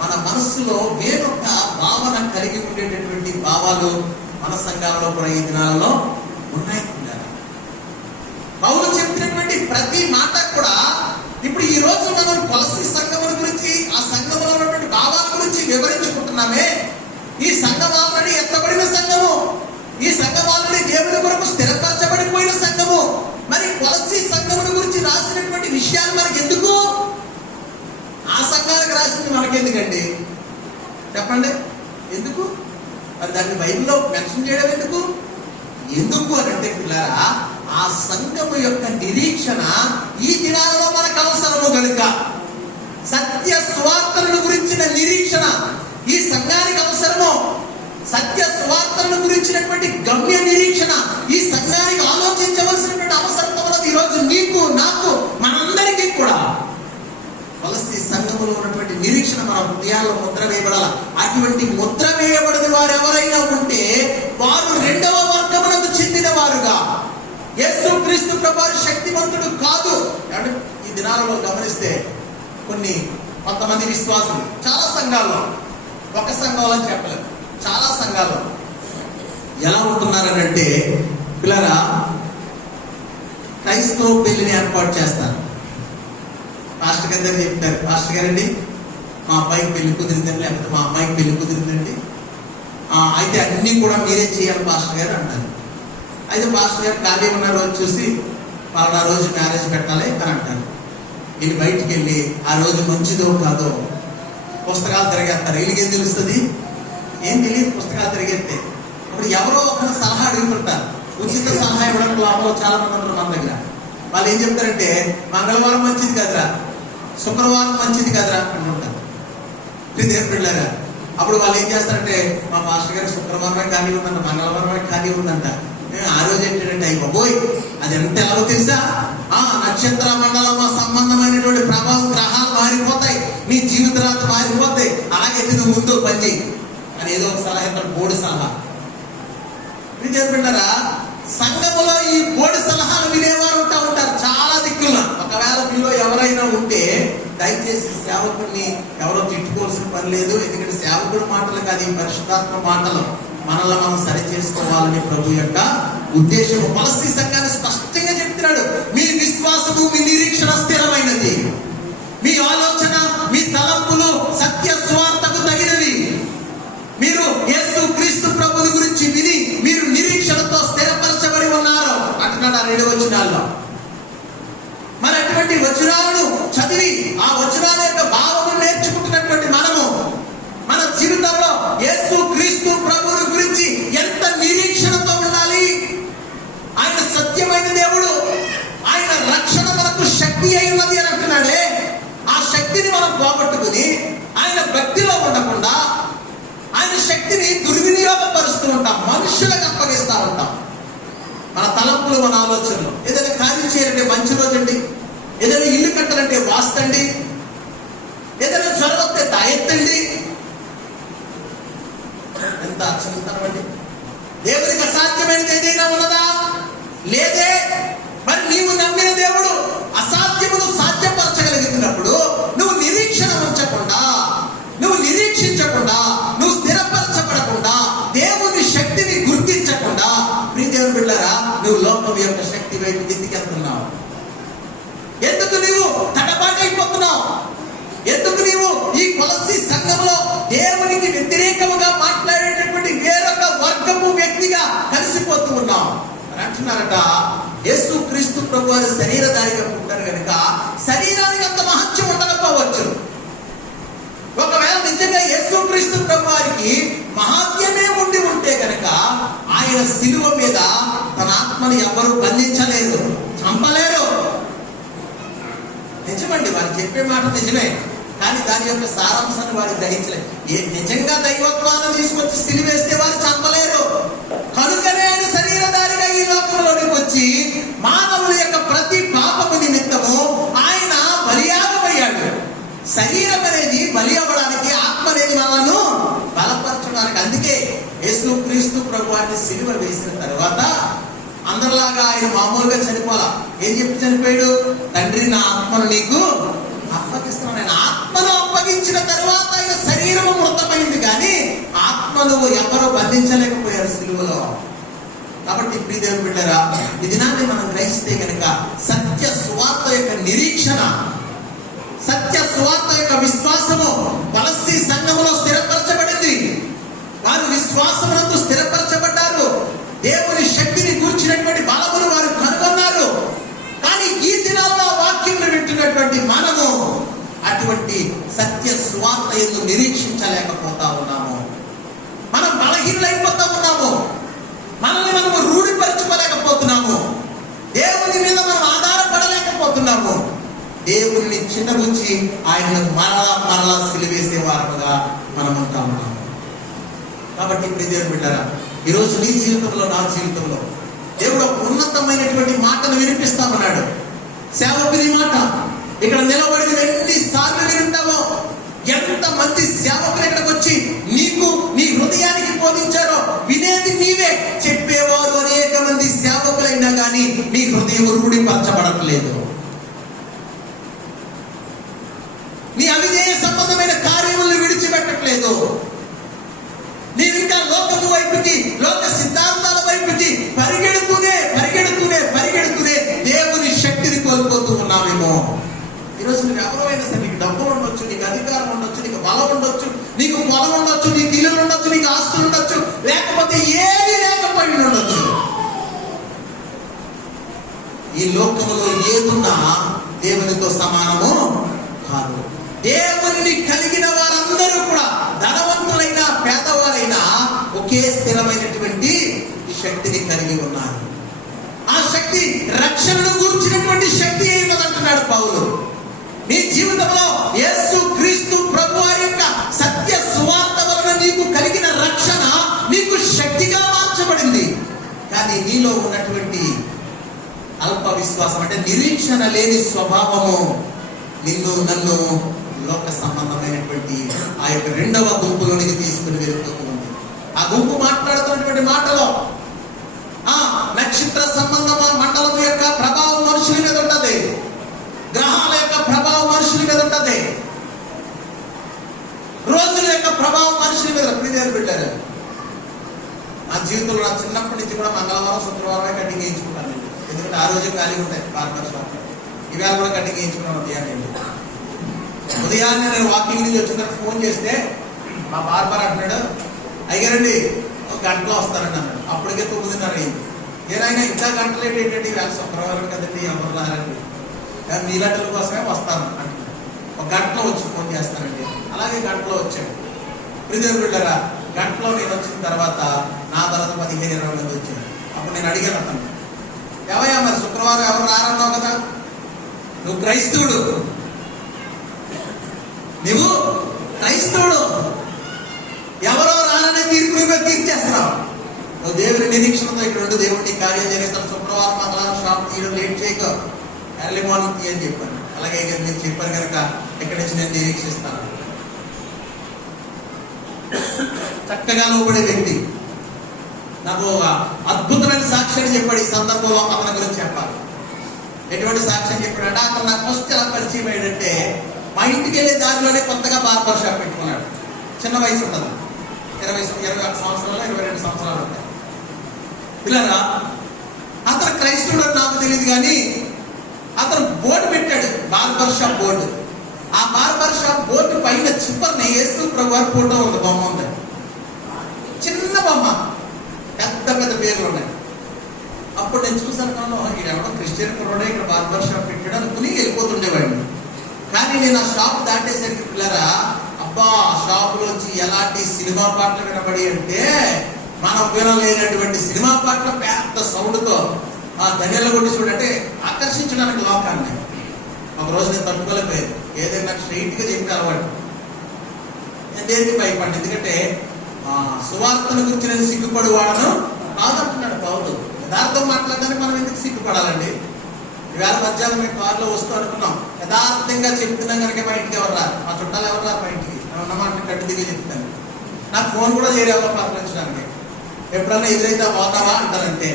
మన మనస్సులో వేరొక భావన కలిగి ఉండేటటువంటి భావాలు మన సంఘాలలో కూడా ఈ దినాలలో ఉన్నాయి. పౌలు చెప్పినటువంటి ప్రతి మాట కూడా ఇప్పుడు ఈ రోజు మనం కొలస్సీ సంఘముల గురించి, ఆ సంఘములో ఉన్నటువంటి భావాల గురించి వివరించుకుంటున్నామే. ఈ సంఘం ఆల్రెడీ ఎత్తబడిన సంఘము, ఈ సంఘం ఆల్రెడీ దేవుని కొరకు స్థిరపరచబడిపోయిన సంఘము. మరి కొలస్సీ సంఘముల గురించి రాసినటువంటి విషయాలు మనకి ఎందుకు? ఆ సంఘాలకు రాసింది మనకెందుకండి చెప్పండి? ఎందుకు? మరి దాన్ని బైబిల్లో మెన్షన్ చేయడం ఎందుకు? ఎందుకు అని అంటే పిల్లరా, ఆ సంఘము యొక్క నిరీక్షణ ఈ దినాలలో మనకు అవసరము కనుక, సత్య సువార్తలను గురించిన నిరీక్షణ ఈ సంఘానికి అవసరము. సత్య సువార్తలను గురించినటువంటి గమ్య నిరీక్షణ ఈ సంఘానికి ఆలోచించవలసినటువంటి అవసరం ఉన్నది ఈరోజు నీకు, నాకు, మనందరికీ కూడా. కొలస్సీ సంఘములో ఉన్నటువంటి నిరీక్షణ మన హృదయాల్లో ముద్ర వేయబడాల. అటువంటి ముద్ర వేయబడిన వారు ఎవరైనా ఉంటే వారు రెండవ వర్గమునకు చెందిన వారుగా, యేసుక్రీస్తు ప్రభువు శక్తివంతుడు కాదు. ఈ దినాలలో గమనిస్తే కొంతమంది విశ్వాసులు చాలా సంఘాల్లో, ఒక సంఘంలో చెప్పలేదు, చాలా సంఘాల్లో ఎలా ఉంటున్నారనంటే పిల్లరా, క్రైస్తవ పెళ్లిని ఏర్పాటు చేస్తారు. పాస్టర్ గారి దగ్గర చెప్తారు, పాస్టర్ గారండి మా అబ్బాయికి పెళ్లి కుదిరిందండి, లేకపోతే మా అమ్మాయికి పెళ్లి కుదిరిందండి, అయితే అన్నీ కూడా మీరే చేయాలి పాస్టర్ గారు అంటారు. అయితే పాస్టర్ గారు ఖాళీ ఉన్న రోజు చూసి పలానా రోజు మ్యారేజ్ పెట్టాలి అని అంటారు. వీళ్ళు బయటికి వెళ్ళి ఆ రోజు మంచిదో కాదో పుస్తకాలు తిరిగేస్తారు. వీళ్ళకి ఏం తెలుస్తుంది? ఏం తెలియదు పుస్తకాలు తిరిగేస్తే. ఇప్పుడు ఎవరో ఒకరు సలహా అడుగుతుంటారు, ఉచిత సలహా ఇవ్వడం లోపల చాలా మంది ఉంటారు మన దగ్గర. వాళ్ళు ఏం చెప్తారంటే మంగళవారం మంచిది కదరా, శుక్రవారం మంచిది కదరా అంటుంటారు. పిల్లగా అప్పుడు వాళ్ళు ఏం చేస్తారంటే మా మాస్టర్ గారు శుక్రవారమే ఖాళీ ఉందంట, మంగళవారమే ఖాళీ ఉందంట. ఆ రోజు ఏంటంటే అయ్యి బాబోయ్ అది ఎంత ఎలాగో తెలుసా, నక్షత్ర మండలమ సంబంధమైనటువంటి ప్రభావం గ్రహాలు మారిపోతాయి, నీ జీవితరాత మారిపోతాయి, అలాగే నువ్వు ముందు పని చేయి అని ఏదో ఒక సలహా ఇస్తారు, బోడి సలహా. విద్యార్థులారా, సంఘములో ఈ బోడి సలహాలు వినేవారు ఉంటారు చాలా దిక్కుల్లో. ఒకవేళ మీలో ఎవరైనా ఉంటే దయచేసి సేవకుడిని ఎవరో తిట్టుకోవాల్సిన పని లేదు, ఎందుకంటే సేవకుడి మాటలు కాదు, ఈ పరిశుద్ధాత్మ మాటలు. మనల్ని మనం సరి చేసుకోవాలని ప్రభు యొక్క ఉద్దేశం. కొలస్సీ సంఘాన్ని స్పష్టంగా చెప్తున్నాడు, మీ విశ్వాసము మీ నిరీక్షణ స్థిరమైనది, మీ ఆలోచన మీ తలంపులు సత్య స్వార్థకు తగినవి. మీరు యేసు క్రీస్తు ప్రభుని గురించి విని మీరు నిరీక్షణతో స్థిరపరచబడి ఉన్నారు అంటున్నాడు ఆ 2 వచనాల్లో. మరి అటువంటి వచనాలను చదివి ఆ వచనాల యొక్క భావము నేర్చుకుంటున్నటువంటి మనము మన జీవితంలో యేసు క్రీస్తు ప్రభువుని గురించి ఎంత నిరీక్షణతో ఉండాలి. ఆయన సత్యమైన దేవుడు, ఆయన రక్షణ మనకు శక్తి అయినది అని అంటున్నాడే. ఆ శక్తిని మనం పోగొట్టుకుని ఆయన భక్తిలో ఉండకుండా ఆయన శక్తిని దుర్వినియోగపరుస్తూ ఉంటాం, మనుషులకు అప్పగిస్తూ ఉంటాం. మన తలంపులు మన ఆలోచనలు. ఏదైనా కార్యం చేయాలంటే మంచి రోజండి, ఏదైనా ఇల్లు కట్టాలంటే వాస్తండి, ఏదైనా జ్వరం వస్తే దాయెత్తండి. ఎంత అక్షమిస్తాం అండి. దేవునికి అసాధ్యమైనది ఏదైనా ఉన్నదా? లేదే. మరి నీవు నమ్మిన దేవుడు అసాధ్యమును సాధ్యపరచగలిగినప్పుడు నువ్వు నిరీక్షణ ఉంచకుండా, నువ్వు నిరీక్షించకుండా, నువ్వు స్థిరపరచబడకుండా, దేవుని శక్తిని గుర్తించకుండా, ప్రియదేవుని బిడ్డలారా, నువ్వు లోకం యొక్క శక్తి వైపు దిద్దుకెళ్తున్నావు. ఎందుకు నీవు తడబాటైపోతున్నావు? ఎందుకు నీవు ఈ కొలస్సీ సంఘంలో దేవునికి వ్యతిరేకముగా మాట్లాడేటటువంటి వేరొక వర్గము వ్యక్తిగా కలిసిపోతూ ఉన్నావు అని అంటున్నారట. యేసు క్రీస్తు ప్రభు వారి శరీరధారిగా ఉంటారు కనుక శరీరానికి అంత మహత్యం ఉండకపోవచ్చు. ఒకవేళ నిజంగా యేసు క్రీస్తు ప్రభు వారికి మహాత్మ్యమే ఉండి ఉంటే కనుక ఆయన శిలువ మీద తన ఆత్మను ఎవరు బంధించలేరు, చంపలేరు. నిజమండి, వారు చెప్పే మాట నిజమే, కానీ దాని యొక్క సారాంశాన్ని వారు గ్రహించలేదు. నిజంగా దైవత్వాన్ని తీసుకొచ్చి సిలివేస్తే వారు చంపలేరు. కనుకనే ఆయన శరీరధారిగా ఈ లోకంలోనికి వచ్చి మానవుల యొక్క ప్రతి పాపము నిమిత్తము ఆయన బలియాగమయ్యాడు. శరీరం అనేది బలి అవ్వడానికి, ఆత్మ అనేది మనను బలపరచడానికి. అందుకే యేసు క్రీస్తు ప్రభువాన్ని సిలువ వేసిన తర్వాత అందరిలాగా ఆయన మామూలుగా చనిపోలా. ఏం చెప్పి చనిపోయాడు? తండ్రి నా ఆత్మను నీకు అప్పగిస్తున్నాను. ఆయన ఆత్మను అప్పగించిన తర్వాత ఆయన శరీరము మృతమైంది, కానీ ఆత్మను ఎవరు బంధించలేకపోయారు సిలువలో. కాబట్టి ప్రియదేవుని బిడ్డలారా, ఈ దినాన్ని మనం గ్రహిస్తే కనుక సత్య సువార్త యొక్క నిరీక్షణ, సత్య సువార్త యొక్క విశ్వాసము కొలస్సీ సంఘములో స్థిరపరచబడింది. వారు విశ్వాసమునందు స్థిరపరచబడ్డారు. దేవుని శక్తిని కూర్చున్నటువంటి బలమును వారు కనుగొన్నారు. కానీ ఈ దినాల్లో వాక్యం వింటున్నటువంటి మనము అటువంటి సత్య సువార్త యందు నిరీక్షించలేకపోతా ఉన్నాము. మనం బలహీనైపోతా ఉన్నాము. మనల్ని మనము రూఢిపరచుకోలేకపోతున్నాము. దేవుని మీద మనం ఆధారపడలేకపోతున్నాము. దేవుని చిన్నగుచ్చి ఆయనను మరలా సిలివేసే వారముగా మనం ఉంటా ఉన్నాము. కాబట్టి ప్రియదేవుని బిడ్డలారా, ఈరోజు నీ జీవితంలో, నా జీవితంలో దేవుడు ఒక ఉన్నతమైనటువంటి మాటను వినిపిస్తామన్నాడు. సేవకుని మాట ఇక్కడ నిలబడి ఎన్నిసార్లు వింటామో, ఎంతమంది సేవకులు ఇక్కడికి వచ్చి నీకు నీ హృదయానికి బోధించారో వినేది నీవే, చెప్పేవారు అనేక మంది సేవకులైనా కానీ నీ హృదయం రూఢిపరచబడట్లేదు. నీ అవిధేయ సంబంధమైన కార్యములను విడిచిపెట్టట్లేదు. నీవు ఇంకా లోకము వైపుకి, లోక సిద్ధాంతాల వైపుకి పరిగెడుతూనే దేవుని శక్తిని కోల్పోతూ ఉన్నామేమో. ఈరోజు నువ్వు ఎవరైనా సరే, నీకు డబ్బు ఉండొచ్చు, నీకు అధికారం ఉండొచ్చు, నీకు బలం ఉండొచ్చు, నీకు పొలం ఉండొచ్చు, నీకు ఇల్లులు ఉండొచ్చు, నీకు ఆస్తులు ఉండొచ్చు, లేకపోతే ఏది లేకపోయి ఉండొచ్చు. ఈ లోకములో ఏదున్నా దేవునితో సమానము కాదు. దేవుని కలిగిన వారందరూ కూడా ధనవంతులైనా పేదవారైనా ఒకే స్థిరమైనటువంటి శక్తి రక్షణను గూర్చినటువంటి శక్తి ఏమదంటున్నాడు పౌలు. నీ జీవితంలో యేసు క్రీస్తు ప్రభు వారి యొక్క సత్య సువార్త వలన నీకు కలిగిన రక్షణ నీకు శక్తిగా మార్చబడింది. కానీ నీలో ఉన్నటువంటి అల్ప విశ్వాసం అంటే నిరీక్షణ లేని స్వభావము నన్ను లోక సంబంధమైనటువంటి ఆ యొక్క రెండవ గుంపులోనికి తీసుకుని వెళ్ళిపోతూ ఉంది. ఆ గుంపు మాట్లాడుతున్నటువంటి మాటలో నక్షత్ర సంబంధ మండలం యొక్క ప్రభావం మనుషుల మీద ఉంటది, గ్రహాల యొక్క ప్రభావం మనుషుల మీద ఉంటది, రోజుల యొక్క ప్రభావం మనుషుల మీద. ప్రియదేవుని బిడ్డలారా, నా జీవితంలో నా చిన్నప్పటి నుంచి కూడా మంగళవారం శుక్రవారమే కటింగ్ వేయించుకుంటాను. ఎందుకంటే ఆ రోజు ఖాళీ ఉంటాయి బార్బర్ షాప్. ఈవేళ కూడా కటింగ్ వేయించుకున్నాను ఉదయాన్నే నేను వాకింగ్ నుంచి వచ్చిన తర్వాత ఫోన్ చేస్తే మా బార్బర్ అంటున్నాడు, అయ్యారండి ఒక గంటలో వస్తారండి అన్నాడు. అప్పటికే 9:30 అయింది. ఏదైనా ఇంకా గంటలు ఏంటంటే వేళ శుక్రవారం కదండి, ఎవరు రారండి, నీలాటల కోసమే వస్తాను అంటున్నాడు. ఒక గంటలో వచ్చి ఫోన్ చేస్తానండి. అలాగే గంటలో వచ్చాడు. ప్రియదేవుని బిడ్డలారా, గంటలో నేను వచ్చిన తర్వాత నా తర్వాత 15-20 మంది వచ్చాను. అప్పుడు నేను అడిగాను అతను, ఏవయ్యా మరి శుక్రవారం ఎవరు రారన్నావు కదా, నువ్వు క్రైస్తవుడు, నువ్వు క్రైస్తవుడు, ఎవరో రాననే తీర్పు తీర్చేస్తున్నావు. నువ్వు దేవుని నిరీక్షణతో ఇక్కడ ఉండి దేవుడిని కార్యం చేస్తాను. శుక్రవారం మంగళవారం షాప్ తీయడం లేట్ చేయక ఎర్లీ మార్నింగ్ తీయని చెప్పాను. అలాగే మీరు చెప్పారు కనుక ఎక్కడి నుంచి నేను నిరీక్షిస్తాను. చక్కగా లోబడే వ్యక్తి నాకు ఒక అద్భుతమైన సాక్ష్యాన్ని చెప్పాడు. ఈ సందర్భంలో అతని గురించి చెప్పాలి. ఎటువంటి సాక్ష్యం చెప్పాడంటే, అతను నాకు ఫస్ట్ ఎలా పరిచయం అయ్యాడంటే, మా ఇంటికి వెళ్ళే దారిలోనే కొత్తగా బార్బర్ షాప్ పెట్టుకున్నాడు. చిన్న వయసు ఉంటుంది, 21 సంవత్సరాలు 22 సంవత్సరాలు ఉంటాయి. పిల్లరా, అతను క్రైస్తవుడు అని నాకు తెలియదు కానీ అతను బోర్డు పెట్టాడు, బార్బర్ షాప్ బోర్డు. ఆ బార్బర్ షాప్ బోర్డు పైన చిప్పర్ని యేసు ప్రభు వారి ఫోటో ఉంది, బొమ్మ ఉంది, చిన్న బొమ్మ, పెద్ద పెద్ద పేర్లు ఉన్నాయి. అప్పుడు నేను చూసాను, ఈడెవడో క్రిస్టియన్ కుర్రాడే ఇక్కడ బార్బర్ షాప్ పెట్టాడు అనుకుని వెళ్ళిపోతుండేవాడిని. కానీ నేను ఆ షాప్ దాటేసరికి పిల్లరా, అబ్బా షాపులోంచి ఎలాంటి సినిమా పాటలు వినబడి అంటే, మనం వినలేనటువంటి సినిమా పాటలు పెద్ద సౌండ్తో ఆ ధన్యలు కొట్టి చూడంటే ఆకర్షించడానికి లోకాన్ని. ఒక రోజు నేను తట్టుకోలేకపోయాను. ఏదైనా స్ట్రైట్గా చెప్పే అలవాటు, నేను దేనికి భయపడ్డా. ఎందుకంటే సువార్తను గురించి నేను సిగ్గుపడి వాడను కాదంటున్నాడు పౌలు. యథార్థం మాట్లాడడానికి మనం ఎందుకు సిగ్గుపడాలండి? ఈవేళ మధ్యాహ్నం మేము కారులో వస్తూ అనుకున్నాం, యథార్థంగా చెప్తున్నాం కనుక మా ఇంటికి ఎవరు రారు, మా చుట్టాలు ఎవరు రారు మా ఇంటికి. ఉన్నమాట కట్టు దిగి చెప్తాను. నాకు ఫోన్ కూడా చేయలేవా పలకరించడానికి. ఎప్పుడన్నా ఎదురైతే పోతావా అంటారంటే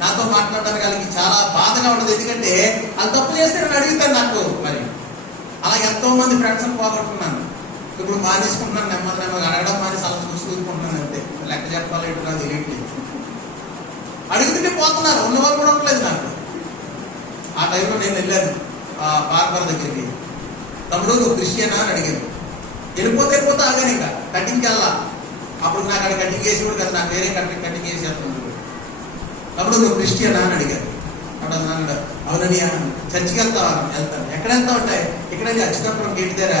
నాతో మాట్లాడడానికి వాళ్ళకి చాలా బాధగా ఉంటుంది. ఎందుకంటే వాళ్ళు తప్పు చేస్తే నేను అడుగుతాను నాకు. మరి అలాగే ఎంతో మంది ఫ్రెండ్స్ని పోగొట్టుకున్నాను. ఇప్పుడు మానేసుకుంటున్నాను, నెమ్మది అడగడం మానేసి అలా చూసుకుంటున్నాను. అంతే, లెక్క చెప్పాలి ఎటు నాకు తెలియట్లేదు. అడుగుతుంటే పోతున్నారు, ఉన్నవాళ్ళు కూడా ఉండలేదు నాకు. ఆ టైంలో నేను వెళ్ళాను బార్బర్ దగ్గరికి. తమ్ముడు నువ్వు క్రిస్టియనా అని అడిగాను. వెళ్ళిపోతే ఆగాను, ఇంకా కటింగ్కి వెళ్ళా. అప్పుడు నాకు అక్కడ కటింగ్ వేసి కూడా కదా, నాకు వేరే కటింగ్ వేసి వెళ్తున్నాడు. తమ్ముడు నువ్వు క్రిస్టియనా అని అడిగాను. అప్పుడు అన్నాడు, అవునని. చర్చికి వెళ్తాను. ఎక్కడ వెళ్తా ఉంటాయి? ఇక్కడ అచ్చినప్పుడు గేట్ దగ్గర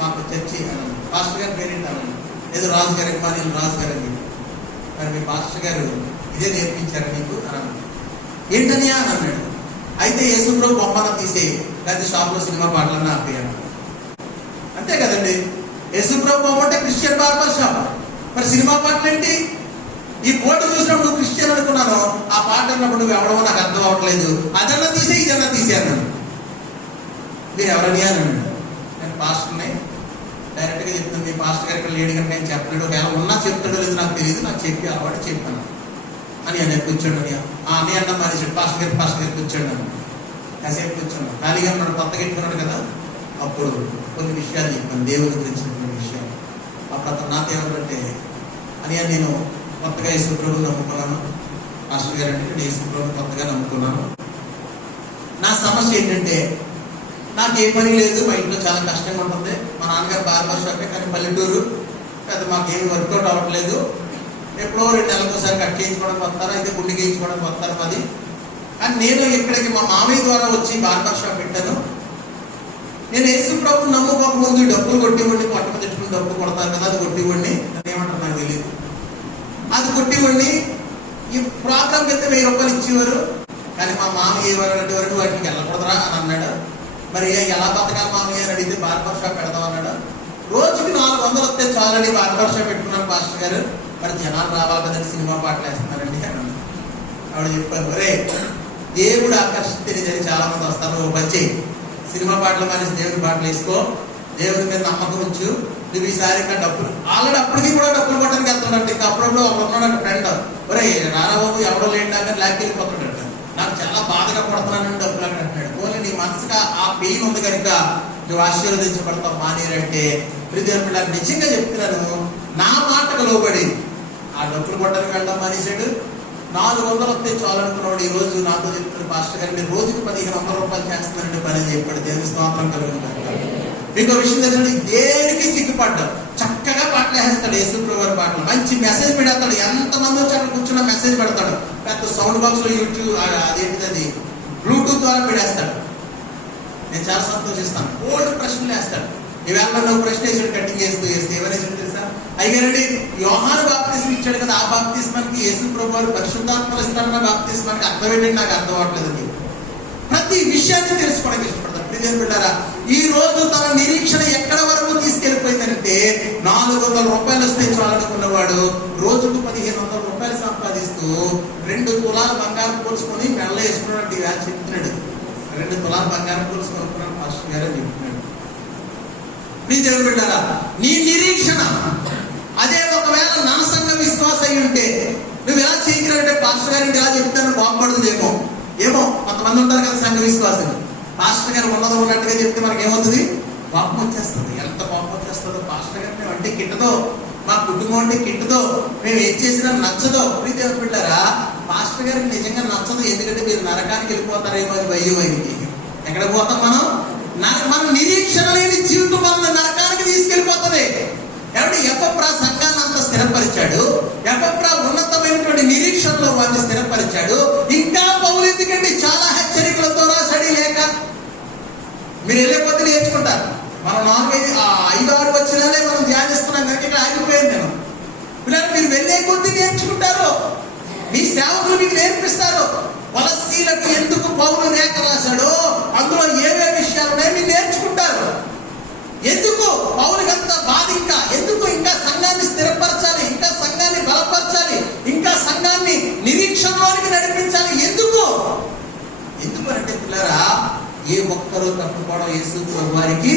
మాకు చర్చి అన్నాను. పాస్టర్ గారు పేరేంటాను? ఏదో రాజు గారు, నేను రాజు గారు అని. మరి మీ పాస్టర్ గారు ఇదే నేర్పించారు నీకు అన్నాను. ఏంటని అని అన్నాడు. అయితే యేసుప్రభు బొమ్మను తీసేయి, లేకపోతే షాప్లో సినిమా పాటలన్నా ఆపేయాను. అంతే కదండి, యేసుప్రభు బొమ్మ అంటే క్రిస్టియన్ బార్బర్ షాప్. మరి సినిమా పాటలు ఏంటి? ఈ బోర్డు చూసినప్పుడు నువ్వు క్రిస్టియన్ అనుకున్నాను, ఆ పాట అన్నప్పుడు నువ్వు ఎవడమో నాకు అర్థం అవ్వట్లేదు, అదన్నా తీసే ఇదన్నా తీసేయాను. మీరు ఎవరని అన్నాడు. నేను పాస్టర్ని, డైరెక్ట్గా చెప్తాను. మీ పాస్టర్ గారు ఇక్కడ లేడు కనుక నేను చెప్పలేడు, ఒకవేళ ఉన్నా చెప్తాడో లేదు నాకు తెలియదు, నాకు చెప్పి అలవాటు చెప్పాను అని అన్నయ్య కూర్చోండి అని అన్న మరి పాస్టర్ గారు కూర్చోండి అని కాసేపు కూర్చోండి. ఖాళీగా ఉన్నాడు, కొత్తగా ఎట్టుకున్నాడు కదా. అప్పుడు కొన్ని విషయాలు చెప్పాను, దేవుడి గురించి కొన్ని విషయాలు. అప్పుడు అతను నాతో ఏమంటే అని నేను కొత్తగా యేసుప్రభుని నమ్ముకున్నాను. పాస్టర్ గారు అంటే నేను యేసుప్రభుని కొత్తగా నమ్ముకున్నాను. నా సమస్య ఏంటంటే నాకు ఏ పని లేదు, మా ఇంట్లో చాలా కష్టంగా ఉంటుంది. మా నాన్నగారు బార్బర్ షాపే, కానీ పల్లెటూరు పెద్ద మాకేమి వర్కౌట్ అవ్వట్లేదు. ఎప్పుడో 2 నెలలకు ఒకసారి కట్ చేయించుకోవడానికి వస్తారు, అయితే గుండె గీయించుకోవడానికి వస్తారు 10. కానీ నేను ఇక్కడికి మా మామయ్య ద్వారా వచ్చి బార్బర్ షాప్ పెట్టాను. నేను యేసుప్రభుని నమ్ముకోకముందు డబ్బులు కొట్టివ్వండి, పట్టణ తెచ్చుకుని డబ్బులు కొడతారు కదా, అది కొట్టివ్వండి అని ఏమంటారు నాకు తెలియదు. అది కొట్టివ్వండి. ఈ ప్రోగ్రామ్కి అయితే 1000 రూపాయలు ఇచ్చేవారు. కానీ మా మామయ్య ఎవరంటే వరకు వాటికి వెళ్ళకూడదురా అని అన్నాడు. మరి ఎలా బతకాలి మామయ్య అని అడిగితే బార్బర్ షాప్ పెడదాం అన్నాడు. రోజుకి 400 వస్తే చాలని బార్బర్ షాప్ పెట్టుకున్నాను పాస్టర్ గారు. మరి జనాలు రావాలి కదండి, సినిమా పాటలు వేస్తున్నారండి అని ఆవిడ చెప్పారు. ఒరే, దేవుడు ఆకర్షించని చాలా మంది వస్తారు, ఓ పచ్చి సినిమా పాటలు మానేసి దేవుడి పాటలు వేసుకో, దేవుడి మీద నమ్మకం ఉంచు, నువ్వు ఈసారి ఇంకా డబ్బులు ఆల్రెడీ అప్పటికి కూడా డబ్బులు కొట్టడానికి వెళ్తున్నాడు. ఇంకా అప్పుడప్పుడు ఒకడు ఉన్నాడు ఫ్రెండ్, ఒరే రారా బాబు ఎవడో లేని దాకా ల్యాబ్కి వెళ్ళిపోతున్నాడు, నాకు చాలా బాధగా కొడుతున్నాను డబ్బులు అని అంటున్నాడు. ఓన్లీ నీ మనసుగా ఆ పెయిన్ ఉంది కనుక నువ్వు ఆశీర్వదించబడతావు మానేరంటే పిల్లలు నిజంగా చెప్తున్నాను, నా మాటకు లోబడి ఆ డబ్బులు కొట్టడానికి వెళ్ళడం మానేశాడు. 400 వస్తే చాలు అనుకున్నాడు. ఈ రోజు నాతో చెప్తున్న పాస్టర్ గారు, నేను రోజుకి 1500 రూపాయలు చేస్తున్నానంటే పని చెప్పాడు. దేవుని స్తోత్రం కలుగుతాడు. ఇంకో విషయం తెలిసింది, దేనికి సిగ్గుపడ్డాడు, చక్కగా పాటలు వేస్తాడు. యేసుప్రభువారి పాటలు మంచి మెసేజ్ పెడతాడు. ఎంతమంది వచ్చి అక్కడ కూర్చున్న మెసేజ్ పెడతాడు. పెద్ద సౌండ్ బాక్స్ లో యూట్యూబ్ అదేంటిది బ్లూటూత్ ద్వారా పెడేస్తాడు. నేను చాలా సంతోషిస్తాను. ఓల్డ్ ప్రశ్నలు వేస్తాడు. ఈవేళ నువ్వు ప్రశ్న వేసాడు, కటింగ్ వేస్తూ ఏమనేసాడు తెలుసా? అయ్యారండి, యోహాను బాప్తిస్మం ఇచ్చాడు కదా, ఆ బాప్తిస్మానికి యేసుప్రభు వారు పరిశుద్ధాత్మలు ఇస్తారన్న బాప్తిస్మానికి అర్థం ఏంటంటే నాకు అర్థం అవ్వట్లేదు. ప్రతి విషయాన్ని తెలుసుకోవడానికి ఇష్టపడతారు. ప్రియమైన బిడ్డలారా, ఈ రోజు తన నిరీక్షణ ఎక్కడ వరకు తీసుకెళ్లిపోయిందంటే 400 రూపాయలు వస్తే చాలనుకున్నవాడు రోజుకు 1500 రూపాయలు సంపాదిస్తూ 2 తులాలు బంగారం పోల్చుకొని మెల్ల వేసుకున్నాడు. ఇలా చెప్తున్నాడు, 2 తులాలు బంగారం పోల్చుకున్నాడు పాస్టర్ గారు చెప్తున్నాడు. నీ దేవుడు బిడ్డలారా, నీ నిరీక్షణ అదే ఒకవేళ నా సంఘ విశ్వాసం అయి ఉంటే నువ్వు ఎలా చేయగలంటే పాస్టర్ గారికి ఎలా చెప్తాను బాగుపడుతుందేమో. ఏమో కొంతమంది ఉంటారు కదా సంఘ విశ్వాసం, పాస్టర్ గారు ఉన్నట్టుగా చెప్తే మనకి ఏమవుతుంది, కోపం వచ్చేస్తుంది. ఎంత కోపం వచ్చేస్తుందో, పాస్టర్ గారు మేము అంటే కిట్టదో, మా కుటుంబం అంటే కిట్టదో, మేము ఏం చేసినా నచ్చదో. ప్రియ దేవుని బిడ్డలారా, పాస్టర్ గారికి నిజంగా నచ్చదు. ఎందుకంటే మీరు నరకానికి వెళ్ళిపోతారేమో అని భయం. ఆయనకి ఎక్కడ పోతాం మనం? మన నిరీక్షణ లేని జీవితం వల్ల నరకానికి తీసుకెళ్ళిపోతుంది. కాబట్టి ఎఫ్రా సంఘాన్ని అంత స్థిరపరిచాడు, ఎఫ్రా ఉన్నతమైనటువంటి నిరీక్షణలో వారిని స్థిరపరిచాడు. ఇంకా పౌలు ఎందుకంటే చాలా హెచ్చరికలతో రాశాడు లేక. మీరు వెళ్ళిపోతే నేర్చుకుంటారు. మనం 5-6 వచనాలే మనం ధ్యానిస్తున్నాం కనుక ఇక్కడ ఆగిపోయాను నేను. పిల్లలు మీరు వెళ్ళే కొద్దీ నేర్చుకుంటారు, మీ సేవకులు మీకు నేర్పిస్తారు. వలసీలకు ఎందుకు పౌలు లేఖ రాశాడో అందులో ఏవే విషయాలు ఉన్నాయో మీరు నేర్చుకుంటారు. ఎందుకు పౌలుకి అంత బాధ, ఇంకా సంఘాన్ని స్థిరపరచాలి, ఇంకా సంఘాన్ని బలపరచాలి, ఇంకా సంఘాన్ని నిరీక్షణలోనికి నడిపించాలి. ఎందుకు అంటే పిల్లరా, ఏ ఒక్కరూ తప్పుకోవడం యేసు వారికి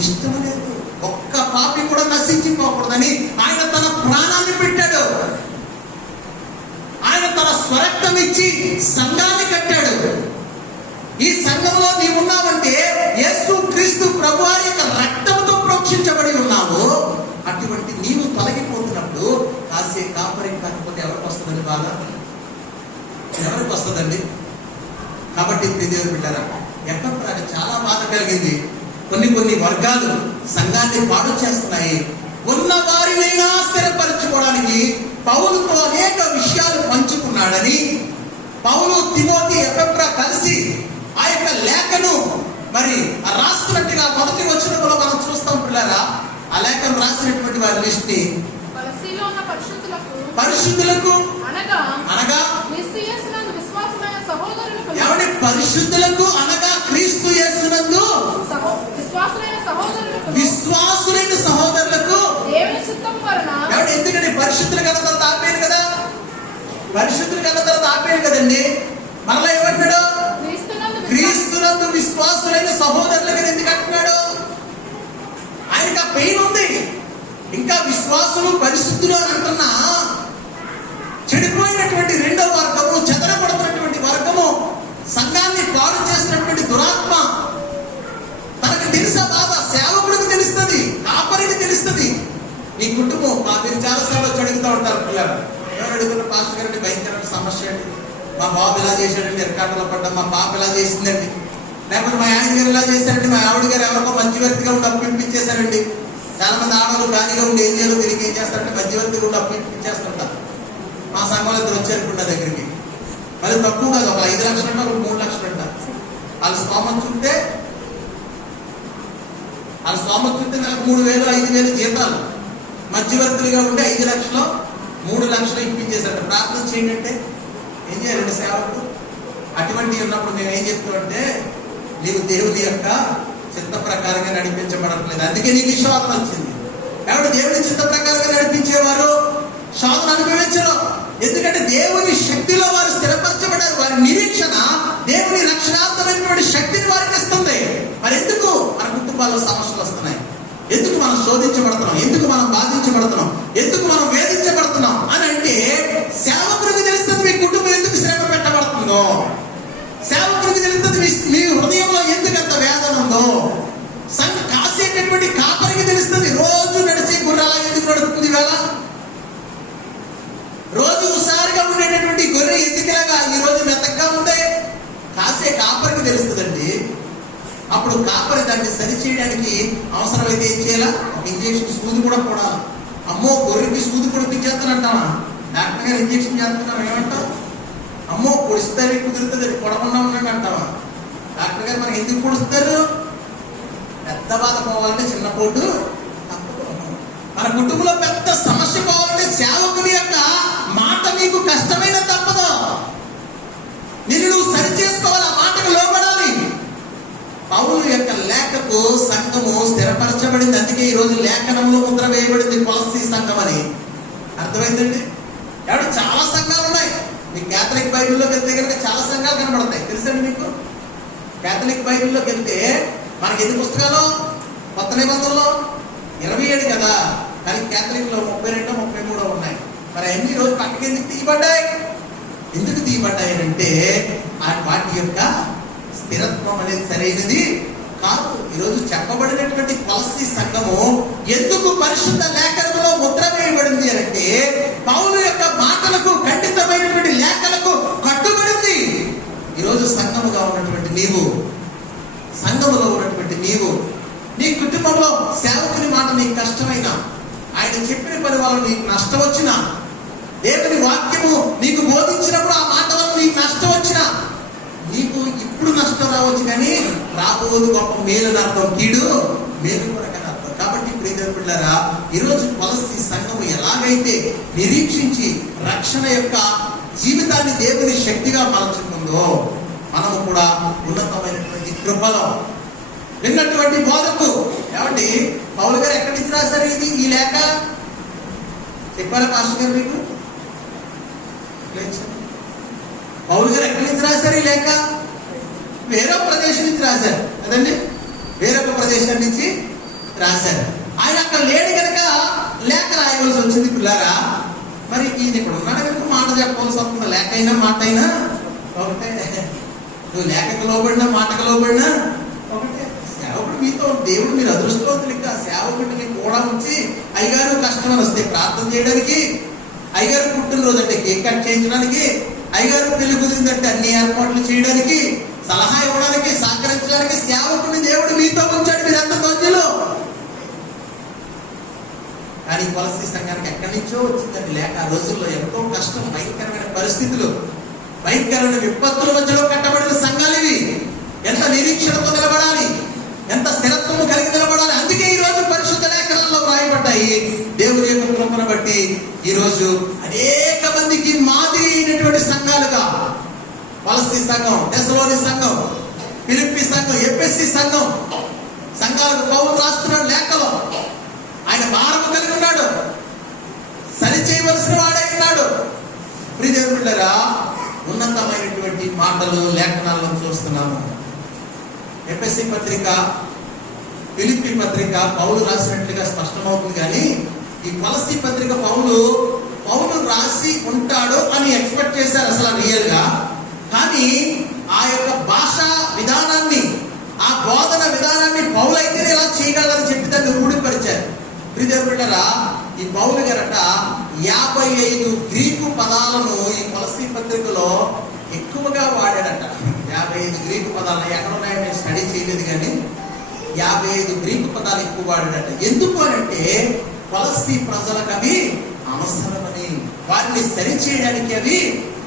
ఇష్టం లేదు. ఒక్క పాపి కూడా నశించిపోకూడదని ఆయన తన ప్రాణాన్ని పెట్టాడు. ఆయన తన స్వరక్తం ఇచ్చి సంఘాన్ని కట్టాడు. ఈ సంఘంలో నీవు ఉన్నావంటే యేసు క్రీస్తు ప్రభువారి యొక్క రక్తంతో ప్రోక్షించబడి ఉన్నావు. అటువంటి నీవు తొలగిపోతున్నప్పుడు కాసే కాపరి కాకపోతే ఎవరికి వస్తుందండి బాధ? ఎవరికి వస్తుందండి? కాబట్టి ప్రియదేవుని బిడ్డలారా, ఎక్కడ చాలా బాధ కలిగింది. కొన్ని వర్గాలు సంఘాన్ని పాడు చేస్తున్నాయి. ఉన్న వారినైనా స్థిరపరచుకోవడానికి పౌలుతో అనేక విషయాలు పంచుకున్నాడని పౌలు, తిమోతి, ఎఫెప్రా కలిసి ఆ యొక్క లేఖను మరి రాస్తున్నట్టుగా మొదటి వచనంలో మనం చూస్తాం. పిల్లరా, ఆ లేఖను రాసినటువంటి వారి లిస్ట్ ని పరిశుద్ధులకు అనగా ఎవరి పరిశుద్ధులకు అనగా క్రీస్తు యేసునందు విశ్వాసులైన సహోదరులకు. ఎవరు? ఎందుకంటే పరిశుద్ధులు కన్న తర్వాత ఆపేరు కదా, పరిశుద్ధులు కన్న తర్వాత ఆపేరు కదండి. మరలా ఏమంటున్నాడు? క్రీస్తునందు విశ్వాసులైన సహోదరులకు ఎందుకు అంటున్నాడు? ఆయనకు ఆ పెయిన్ ఉంది. ఇంకా విశ్వాసులు పరిశుద్ధులు అని అంటున్నా చెడిపోయినటువంటి రెండో వర్గము, చెదరబడుతున్నటువంటి వర్గము, సంఘాన్ని పాడు చేసినటువంటి దురాత్మ తనకు తెలుసా బాధ? సేవకుడికి తెలుస్తుంది, కాపరికి తెలుస్తుంది. నీ కుటుంబం మీరు చాలా సేవలు వచ్చి అడుగుతూ ఉంటారు పిల్లలు. ఎవరు అడుగుతున్న పాస్టర్ గారండి భయంకరమైన సమస్య అండి, మా బాబు ఇలా చేశాడండి, ఎరకాటలో పడ్డా, మా పాప ఇలా చేసిందండి, లేకపోతే మా ఆయన గారు ఇలా చేశారండి, మా ఆవిడ గారు ఎవరికో మధ్యవర్తిగా ఉండి అప్పు ఇప్పించేశారండి. చాలా మంది ఆడవాళ్ళు ఖాళీగా ఉండి ఏం చేయాలో తిరిగి ఏం చేస్తారంటే మధ్యవర్తిగా ఉండి అప్పు ఇప్పించేస్తుంటారు. మా సంఘంలో 2 వచ్చారు నా దగ్గరికి. మరి తక్కువ కాదు, ఒక 5 లక్షలు అంట, ఒక 3 లక్షలు అంట. వాళ్ళ స్తోమం చూస్తే నెలకు 3,000, 5,000 జీతాలు. మధ్యవర్తులుగా ఉంటే 5 లక్షలు, 3 లక్షలు ఇప్పించేశారు. ప్రార్థన చేయండి అంటే ఏం చేయాలంటే సేవకుడు అటువంటివి ఉన్నప్పుడు మేము ఏం చెప్తామంటే నీవు దేవుని యొక్క చిత్త ప్రకారంగా నడిపించబడట్లేదు, అందుకే నీకు ఈ శోధన వచ్చింది. కాబట్టి దేవుని చిత్త ప్రకారంగా నడిపించేవారు శోధన అనుభవించరు. ఎందుకంటే దేవుని శక్తిలో వారు స్థిరపరచబడారు. వారి నిరీక్షణ దేవుని రక్షణాత్మకమైనటువంటి శక్తిని వారికి ఇస్తుంది. మరి ఎందుకు మన కుటుంబాల్లో సమస్యలు వస్తున్నాయి? ఎందుకు మనం శోధించబడుతున్నాం? ఎందుకు మనం బాధించబడుతున్నాం? ఎందుకు మనం వేధించబడుతున్నాం అని అంటే సేవకుడికి తెలుస్తుంది మీ కుటుంబం ఎందుకు శ్రమ పెట్టబడుతుందో. సేవకుడికి తెలుస్తుంది మీ హృదయంలో ఎందుకు అంత వేదన ఉందో. కాసేటటువంటి కాపరికి తెలుస్తుంది రోజు నడిచే గుర్రాల ఎందుకు నడుస్తుంది వేళ. రోజు హుషారుగా ఉండేటటువంటి గొర్రె ఎందుకులాగా ఈ రోజు మెత్తగా ఉండే కాసే కాపరికి తెలుస్తుందండి. అప్పుడు కాపరి దాన్ని సరి చేయడానికి అవసరమైతే ఏం చేయాలా? ఒక ఇంజక్షన్ సూది కూడా కూడాలి. అమ్మో గొర్రెకి సూది పొడిపించేస్తానంటావా? డాక్టర్ గారు ఇంజక్షన్ చేస్తున్నాం ఏమంటావు? అమ్మో పొడిస్తారు కుదురుతుంది పొడవకుండా ఉండండి అంటావా? డాక్టర్ గారు మనకి ఎందుకు పొడుస్తారు? పెద్ద బాధ పోవాలంటే చిన్న పోటు. మన కుటుంబంలో పెద్ద సమస్య పోవాలంటే సేవకుని యొక్క మాట నీకు కష్టమైన తప్పదు. నిన్ను నువ్వు సరి చేసుకోవాలి, ఆ మాటకు లోబడాలి. పౌలు యొక్క లేఖకు సంఘము స్థిరపరచబడింది. అందుకే ఈ రోజు లేఖనంలో ముద్ర వేయబడింది కొలస్సీ సంఘం అని. అర్థమైందండి? కాబట్టి చాలా సంఘాలు ఉన్నాయి. మీ క్యాథలిక్ బైబిల్లోకి వెళ్తే కనుక చాలా సంఘాలు కనబడతాయి. తెలుసండి మీకు? క్యాథలిక్ బైబిల్లోకి వెళ్తే మనకి ఎన్ని పుస్తకాలు? కొత్త నిబంధనలో 27 కదా, కానీ క్యాథలిక్ లో 32 33 ఉన్నాయి. మరి అన్ని రోజు పక్కకి ఎందుకు తీయబడ్డాయి? ఎందుకు తీయబడ్డాయి అంటే వాటి యొక్క స్థిరత్వం అనేది సరైనది కాదు. ఈరోజు చెప్పబడినటువంటి కొలస్సీ సంఘము ఎందుకు పరిశుద్ధ లేఖనంలో ముద్ర వేయబడింది అంటే పౌలు యొక్క మాటలకు, ఖండితమైనటువంటి లేఖలకు కట్టుబడింది. ఈరోజు సంఘముగా ఉన్నటువంటి నీవు, సంఘములో ఉన్నటువంటి నీవు, నీ కుటుంబంలో సేవకుని మాట నీకు కష్టమైనా, ఆయన చెప్పిన పని వల్ల నీకు నష్టం వచ్చినా, దేవుని వాక్యము నీకు బోధించినప్పుడు ఆ మాట వల్ల నీకు నష్టం వచ్చినా, నీకు ఇప్పుడు నష్టం రావచ్చు కానీ రాబోదు గొప్ప మేలు అర్థం, కీడు మేలు కొరకని అర్థం. కాబట్టి ఇప్పుడు పిల్లరా, ఈరోజు కొలస్సీ సంఘము ఎలాగైతే నిరీక్షించి రక్షణ యొక్క జీవితాన్ని దేవుని శక్తిగా మలచుకుందో, మనము కూడా ఉన్నతమైనటువంటి కృపలో విన్నటువంటి బోధకు ఏమండి పౌలు గారు ఎక్కడి నుంచి రాశారు ఈ లేఖ? చెప్పారా పాస్టర్ గారు మీకు? పౌలు గారు ఎక్కడి నుంచి రాశారు ఈ లేఖ? వేరొక ప్రదేశం నుంచి రాశారు కదండి. వేరొక ప్రదేశం నుంచి రాశారు. ఆయన అక్కడ లేడు కనుక లేఖ రాయవలసి వచ్చింది పిల్లారా. మరి ఈయన ఇక్కడ ఉన్నాడు కనుక మాట చెప్పవలసి వస్తుంది. లేఖ అయినా మాట అయినా ఒకటే. నువ్వు లేఖకు లోబడినా మాటకు లోబడినా ఒకటే. సేవకుడు మీతో, దేవుడు మీరు అదృష్టవంతులు. ఇంకా సేవకుడిని కూడా ఉంచి అయ్యగారు కష్టం అని వస్తే ప్రార్థన చేయడానికి, అయ్యగారు పుట్టినరోజు అంటే కేక్ కట్ చేయించడానికి, అయ్యగారు పెళ్లి కుదిరిందంటే అన్ని ఏర్పాట్లు చేయడానికి, సలహా ఇవ్వడానికి, సహకరించడానికి సేవకుడిని దేవుడు మీతో ఉంచాడు. మీరు ఎంత ధన్యులు. కానీ కొలస్సీ సంఘానికి ఎక్కడి నుంచో వచ్చిందండి లేక. ఆ రోజుల్లో ఎంతో కష్టం, భయంకరమైన పరిస్థితులు, భయంకరమైన విపత్తుల మధ్యలో కట్టబడిన సంఘాలు ఇవి. ఎంత నిరీక్షణతో నిలబడాలి, ఎంత స్థిరత్వము కలిగి నిలబడాలి. అందుకే ఈ రోజు పరిశుద్ధ లేఖనాల్లో వ్రాయబడ్డాయి. దేవుని యొక్క కృపను బట్టి ఈ రోజు అనేక మందికి మాదిరి అయినటువంటి సంఘాలుగా కొలస్సీ సంఘం, తెస్సలోని సంఘం, ఫిలిప్పీ సంఘం, ఎఫెసీ సంఘం సంఘాలకు పౌలు రాస్తున్నాడు లేఖలో. ఆయన భారము కలిగి ఉన్నాడు, సరి చేయవలసిన వాడై ఉన్నాడు. ప్రియదేవుని బిడ్డలారా, ఉన్నతమైనటువంటి మాటలు లేఖనాలను చూస్తున్నాము. ఎఫెసీ పత్రిక, ఫిలిప్పీ పత్రిక పౌలు రాసినట్లుగా స్పష్టమవుతుంది. కానీ ఈ కొలస్సీ పత్రిక పౌలు రాసి ఉంటాడు అని ఎక్స్పెక్ట్ చేశారు అసలు రియల్ గా. కానీ ఆ యొక్క భాషా విధానాన్ని, ఆ బోధన విధానాన్ని పౌలు అయితేనే ఇలా చేయగలరని చెప్పి దాన్ని రూఢిపరిచారు. ప్రియదేవుని బిడ్డలారా, ఈ పౌలు గారట 55 గ్రీకు పదాలను ఈ కొలస్సీ పత్రికలో ఎక్కువగా వాడాడట. 55 గ్రీకు పదాలు ఎక్కడ ఉన్నాయో నేను స్టడీ చేయలేదు, కానీ 55 గ్రీకు పదాలు ఎక్కువ వాడాడట. ఎందుకు అంటే కొలస్సీ ప్రజలకు అవి అవసరమని, వారిని సరి చేయడానికి అవి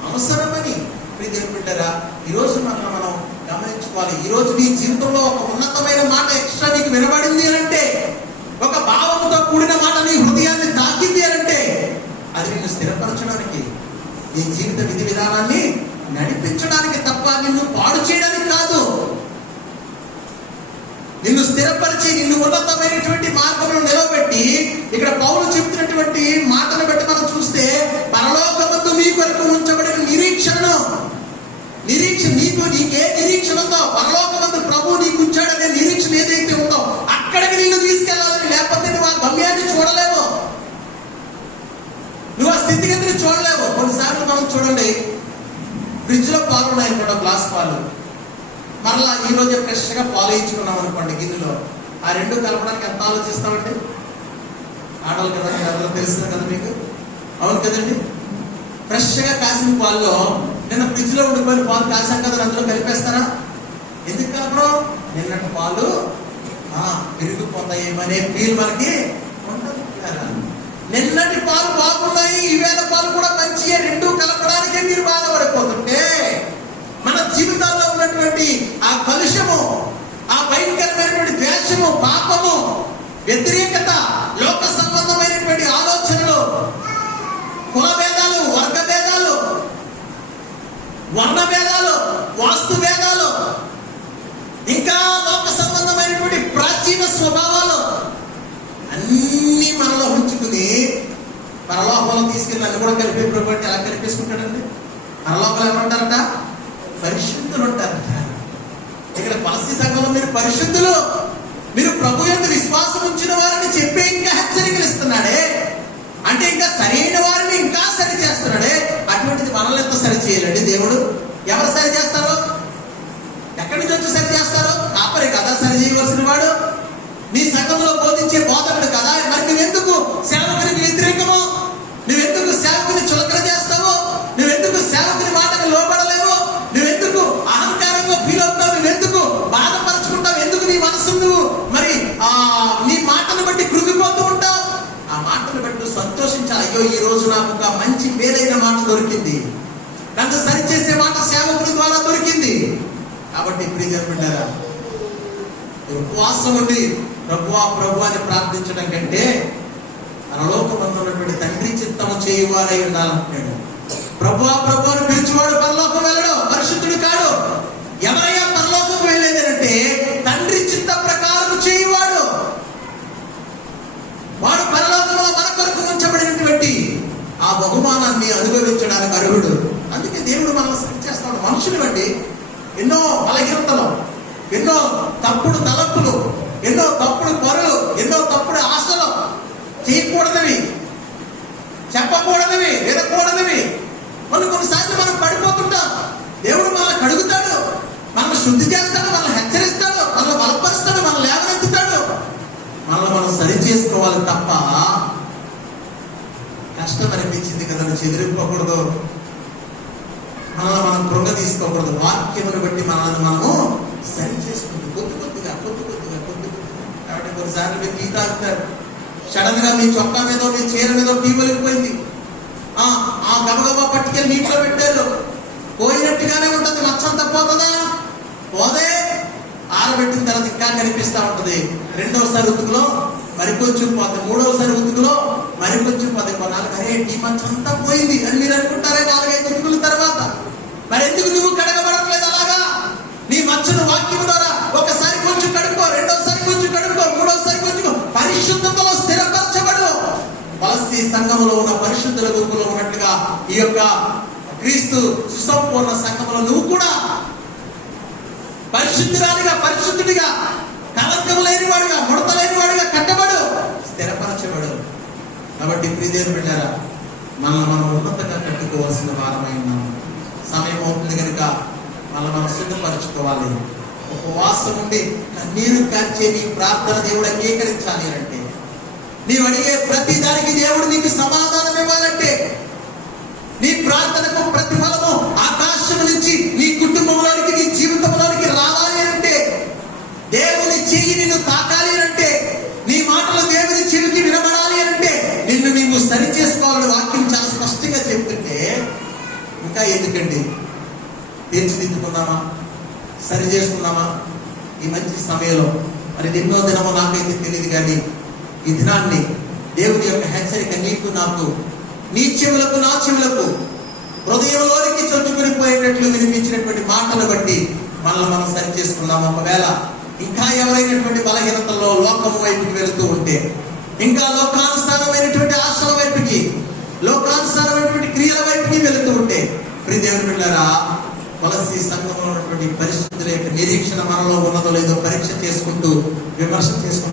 అవసరమని. ప్రియదేవుని బిడ్డలారా, ఈరోజు మనం గమనించుకోవాలి. ఈరోజు నీ జీవితంలో ఒక ఉన్నతమైన మాట ఎక్స్ట్రా నీకు వినబడింది అంటే, ఒక భావంతో కూడిన మాట నీ హృదయాన్ని తాకింది అంటే, అది నిన్ను స్థిరపరచడానికి, నీ జీవిత విధి విధానాన్ని నడిపించడానికి తప్ప పాడు చేయడానికి కాదు, నిన్ను స్థిరపరిచి నిన్ను ఉన్నతమైనటువంటి మార్గంలో నిలబెట్టి, ఇక్కడ పౌలు చెప్తున్నటువంటి మాటను బట్టి మనం చూస్తే పరలోకమందు మీ కొరకు ఉంచబడిన నిరీక్షణను, నీకే నిరీక్షణ ఉందో, పరలోకమందు ప్రభు నీకు ఉంచాడనే నిరీక్షణ ఏదైతే ఉందో అక్కడికి నిన్ను తీసుకెళ్ళాలని, లేకపోతే నువ్వు ఆ గమ్యాన్ని చూడలేవు, నువ్వు ఆ స్థితిగతిని చూడలేవు. కొన్నిసార్లు మనం చూడండి, ఫ్రిడ్జ్ లో పాలు ఉన్నాయనుకోండి, గ్లాస్ పాలు, మరలా ఈ రోజే ఫ్రెష్ గా పాలు వేయించుకున్నాం అనుకోండి గిన్నెలో, ఆ రెండు కలపడానికి ఎంత ఆలోచిస్తామండి? ఆడలు కదా, ఎవరో తెలుస్తుంది కదా మీకు, అవును కదండి. ఫ్రెష్ గా కాసిన పాల్లో నిన్న ఫ్రిడ్జ్ లో ఉండిపోయిన పాలు కాసాం కదా, అందులో కలిపేస్తారా? ఎందుకు కలపడం? నిన్నటి పాలు పెరిగిపోతాయేమనే ఫీల్ మనకి ఉండదు కదా. నిన్నటి పాలు బాగున్నాయి, ఈవేళ పాలు కూడా మంచిగా, రెండు కలపడానికే మీరు బాధపడిపోతుంటే మన జీవితాల్లో ఉన్నటువంటి ఆ కలుషము, ఆ భయంకరమైనటువంటి ద్వేషము, పాపము, వ్యతిరేకత, లోక సంబంధమైనటువంటి ఆలోచనలు, కుల భేదాలు, వర్గ భేదాలు, వర్ణ భేదాలు, వాస్తు భేదాలు, ఇంకా లోక సంబంధమైనటువంటి ప్రాచీన స్వభావాలు అన్నీ మనలో ఉంచుకుని పరలోకంలో తీసుకెళ్ళి అన్ని కూడా కలిపే ప్రభు ఎలా కలిపేసుకుంటాడండి? పరలోకంలో ఏమంటారట? పరిశుద్ధులు ఉంటారట. ఇక్కడ పలస్తీ సంఘంలో మీరు పరిశుద్ధులు, మీరు ప్రభు యందు విశ్వాసం ఉంచిన వారిని చెప్పి ఇంకా హెచ్చరికలు ఇస్తున్నాడే, అంటే ఇంకా సరైన వారిని ఇంకా సరి చేస్తున్నాడే. అటువంటిది మనల్ని ఎంత సరి చేయాలండి దేవుడు? ఎవరు సరి చేస్తారో? ఎక్కడి నుంచి వచ్చి సరి చేస్తారో? కాపరి కదా సరి చేయవలసిన వాడు, నీ సంఘంలో బోధించే బోధకుడు కదా. మరి నువ్వెందుకు సేవకునికి వ్యతిరేకము? నువ్వెందుకు సేవకుని చులకన చేస్తావు? నువ్వెందుకు సేవకుని మాటకు లోబడలేవు? నువ్వెందుకు అహంకారంగా ఫీల్ అవుతావు? నువ్వెందుకు బాధపరచుకుంటావు? ఎందుకు నీ మనసు నువ్వు మరి నీ మాటను బట్టి కృంగిపోతూ ఉంటావు? ఆ మాటను బట్టి నువ్వు సంతోషించాలి. అయ్యో, ఈ రోజు నాకు ఒక మంచి మేలైన మాట దొరికింది, నన్ను సరిచేసే మాట సేవకుని ద్వారా దొరికింది. కాబట్టి ప్రియమైన బిడ్డలారా, ఉపవాసం ఉండి ప్రభువా ప్రభు అని ప్రార్థించడం కంటే పరలోకమందు ఉన్నటువంటి తండ్రి చిత్తము చేయువారై ఉండాలంటున్నాడు. ప్రభువా ప్రభు అని పిలిచేవాడు పరలోకం వెళ్ళడం పరిశుద్ధుడు కాడు. ఎవరయ్యా పరలోకం వెళ్ళేది అంటే తండ్రి చిత్త ప్రకారం చేయువాడు. వాడు పరలోకంలో మన కొరకు ఉంచబడినటువంటి ఆ బహుమానాన్ని అనుభవించడానికి అర్హుడు. అందుకే దేవుడు మనల్ని సరి చేస్తాడు. మనుషులు బట్టి ఎన్నో బలహీనతలు, ఎన్నో తప్పుడు తలంపులు, ఎన్నో తప్పుడు పరులు, ఎన్నో తప్పుడు ఆశలు, చేయకూడనివి, చెప్పకూడనివి, వినకూడనివి కొన్నిసార్లు మనం పడిపోతుంటాం. దేవుడు మనల్ని కడుగుతాడు, మనల్ని శుద్ధి చేస్తాడు, మనల్ని హెచ్చరిస్తాడు, మనల్ని బలపరుస్తాడు, మనల్ని లేవనెత్తుతాడు. మనల్ని మనం సరి చేసుకోవాలి తప్ప కష్టం అనిపించింది కదా చెదిరిపోకూడదు, మనల్ని మనం కృంగ తీసుకోకూడదు. వాక్యమును బట్టి మనల్ని మనము సరి చేసుకుంటూ కొద్ది కొద్దిగా కాబట్టి కొన్నిసార్లు మీరు టీ తాగుతారు, సడన్ గా మీ చొక్కా మీదో మీ చీర మీదో టీ ఒలిగిపోయింది, ఆ గబగబా పట్టుకెళ్ళి నీటిలో పెట్టారు, పోయినట్టుగానే ఉంటుంది. మచ్చంతా పోతుందా? పోదే. ఆరబెట్టిన తర్వాత ఇంకా కనిపిస్తూ ఉంటుంది. రెండవసారి ఉతుకులో మరికొంచెం పోతుంది, మూడవసారి ఉతుకులో మరికొంచెం పోతుంది. కొన్నాళ్ళకి అరే టీ మచ్చంతా పోయింది అని మీరు అనుకుంటారే 4-5 ఉతుకుల తర్వాత. మరి ఎందుకు నువ్వు కడగబడట్లేదు అలాగా? నీ మచ్చను వాక్యం ద్వారా ఒకసారి కొంచెం కడుక్కో, రెండోసారి కొంచెం కడుక్కో, మూడోసారి కొంచెం పరిశుద్ధతలో స్థిరపరచబడు. పలస్తీ సంఘములో ఉన్న పరిశుద్ధుల గుంపులో ఉన్నట్టుగా ఈ యొక్క క్రీస్తు సుసంపూర్ణ సంఘములో నువ్వు కూడా పరిశుద్ధురాలిగా, పరిశుద్ధుడిగా, కలంకం లేనివాడుగా, ముడత లేనివాడుగా కట్టబడు, స్థిరపరచబడు. కాబట్టి ప్రియదేవుని బిడ్డలారా, మనం ఉన్నతంగా కట్టుకోవాల్సిన వారమై ఉన్నాము. సమయం అవుతుంది కనుక మనం సిద్ధపరచుకోవాలి. ఉపవాసం ఉండి కన్నీరు కార్చే నీ ప్రార్థన దేవుడు అంగీకరించాలి అంటే, నీవు అడిగే ప్రతి దానికి దేవుడు నీకు సమాధానం ఇవ్వాలంటే, నీ ప్రార్థనకు ప్రతిఫలము ఆకాశం నుంచి నీ కుటుంబంలోనికి, నీ జీవితంలోనికి రావాలి అంటే, దేవుని చెయ్యి నిన్ను తాకాలి అంటే, నీ మాటలు దేవుని చెవికి వినబడాలి అంటే నిన్ను నీవు సరి చేసుకోవాలని వాక్యం చాలా స్పష్టంగా చెప్తుంటే ఇంకా ఎందుకండి? తీర్చిదిద్దుకున్నామా? సరి చేసుకున్నామా? ఈ మంచి సమయంలో మరి ఎన్నో దినమో నాకైతే తెలియదు, కానీ ఈ దినాన్ని దేవుని యొక్క హెచ్చరిక నీకు నాకు, నీ చెవులకు నా చెవులకు హృదయంలోనికి చొచ్చుకుని పోయేటట్లు వినిపించినటువంటి మాటలు బట్టి మనల్ని మనం సరి చేసుకున్నాం. ఒకవేళ ఇంకా ఎవరైనటువంటి బలహీనతల్లో లోకము వైపుకి వెళుతూ ఉంటే, ఇంకా లోకానుసారమైనటువంటి ఆశల వైపుకి, లోకానుసారమైనటువంటి క్రియల వైపుకి వెళుతూ ఉంటే, ప్రియ దేవుని బిడ్డలారా, కొలస్సీ సంఘంలో ఉన్నటువంటి పరిస్థితుల యొక్క నిరీక్షణ మనలో ఉన్నదో లేదో పరీక్ష చేసుకుంటూ, విమర్శ చేసుకుంటూ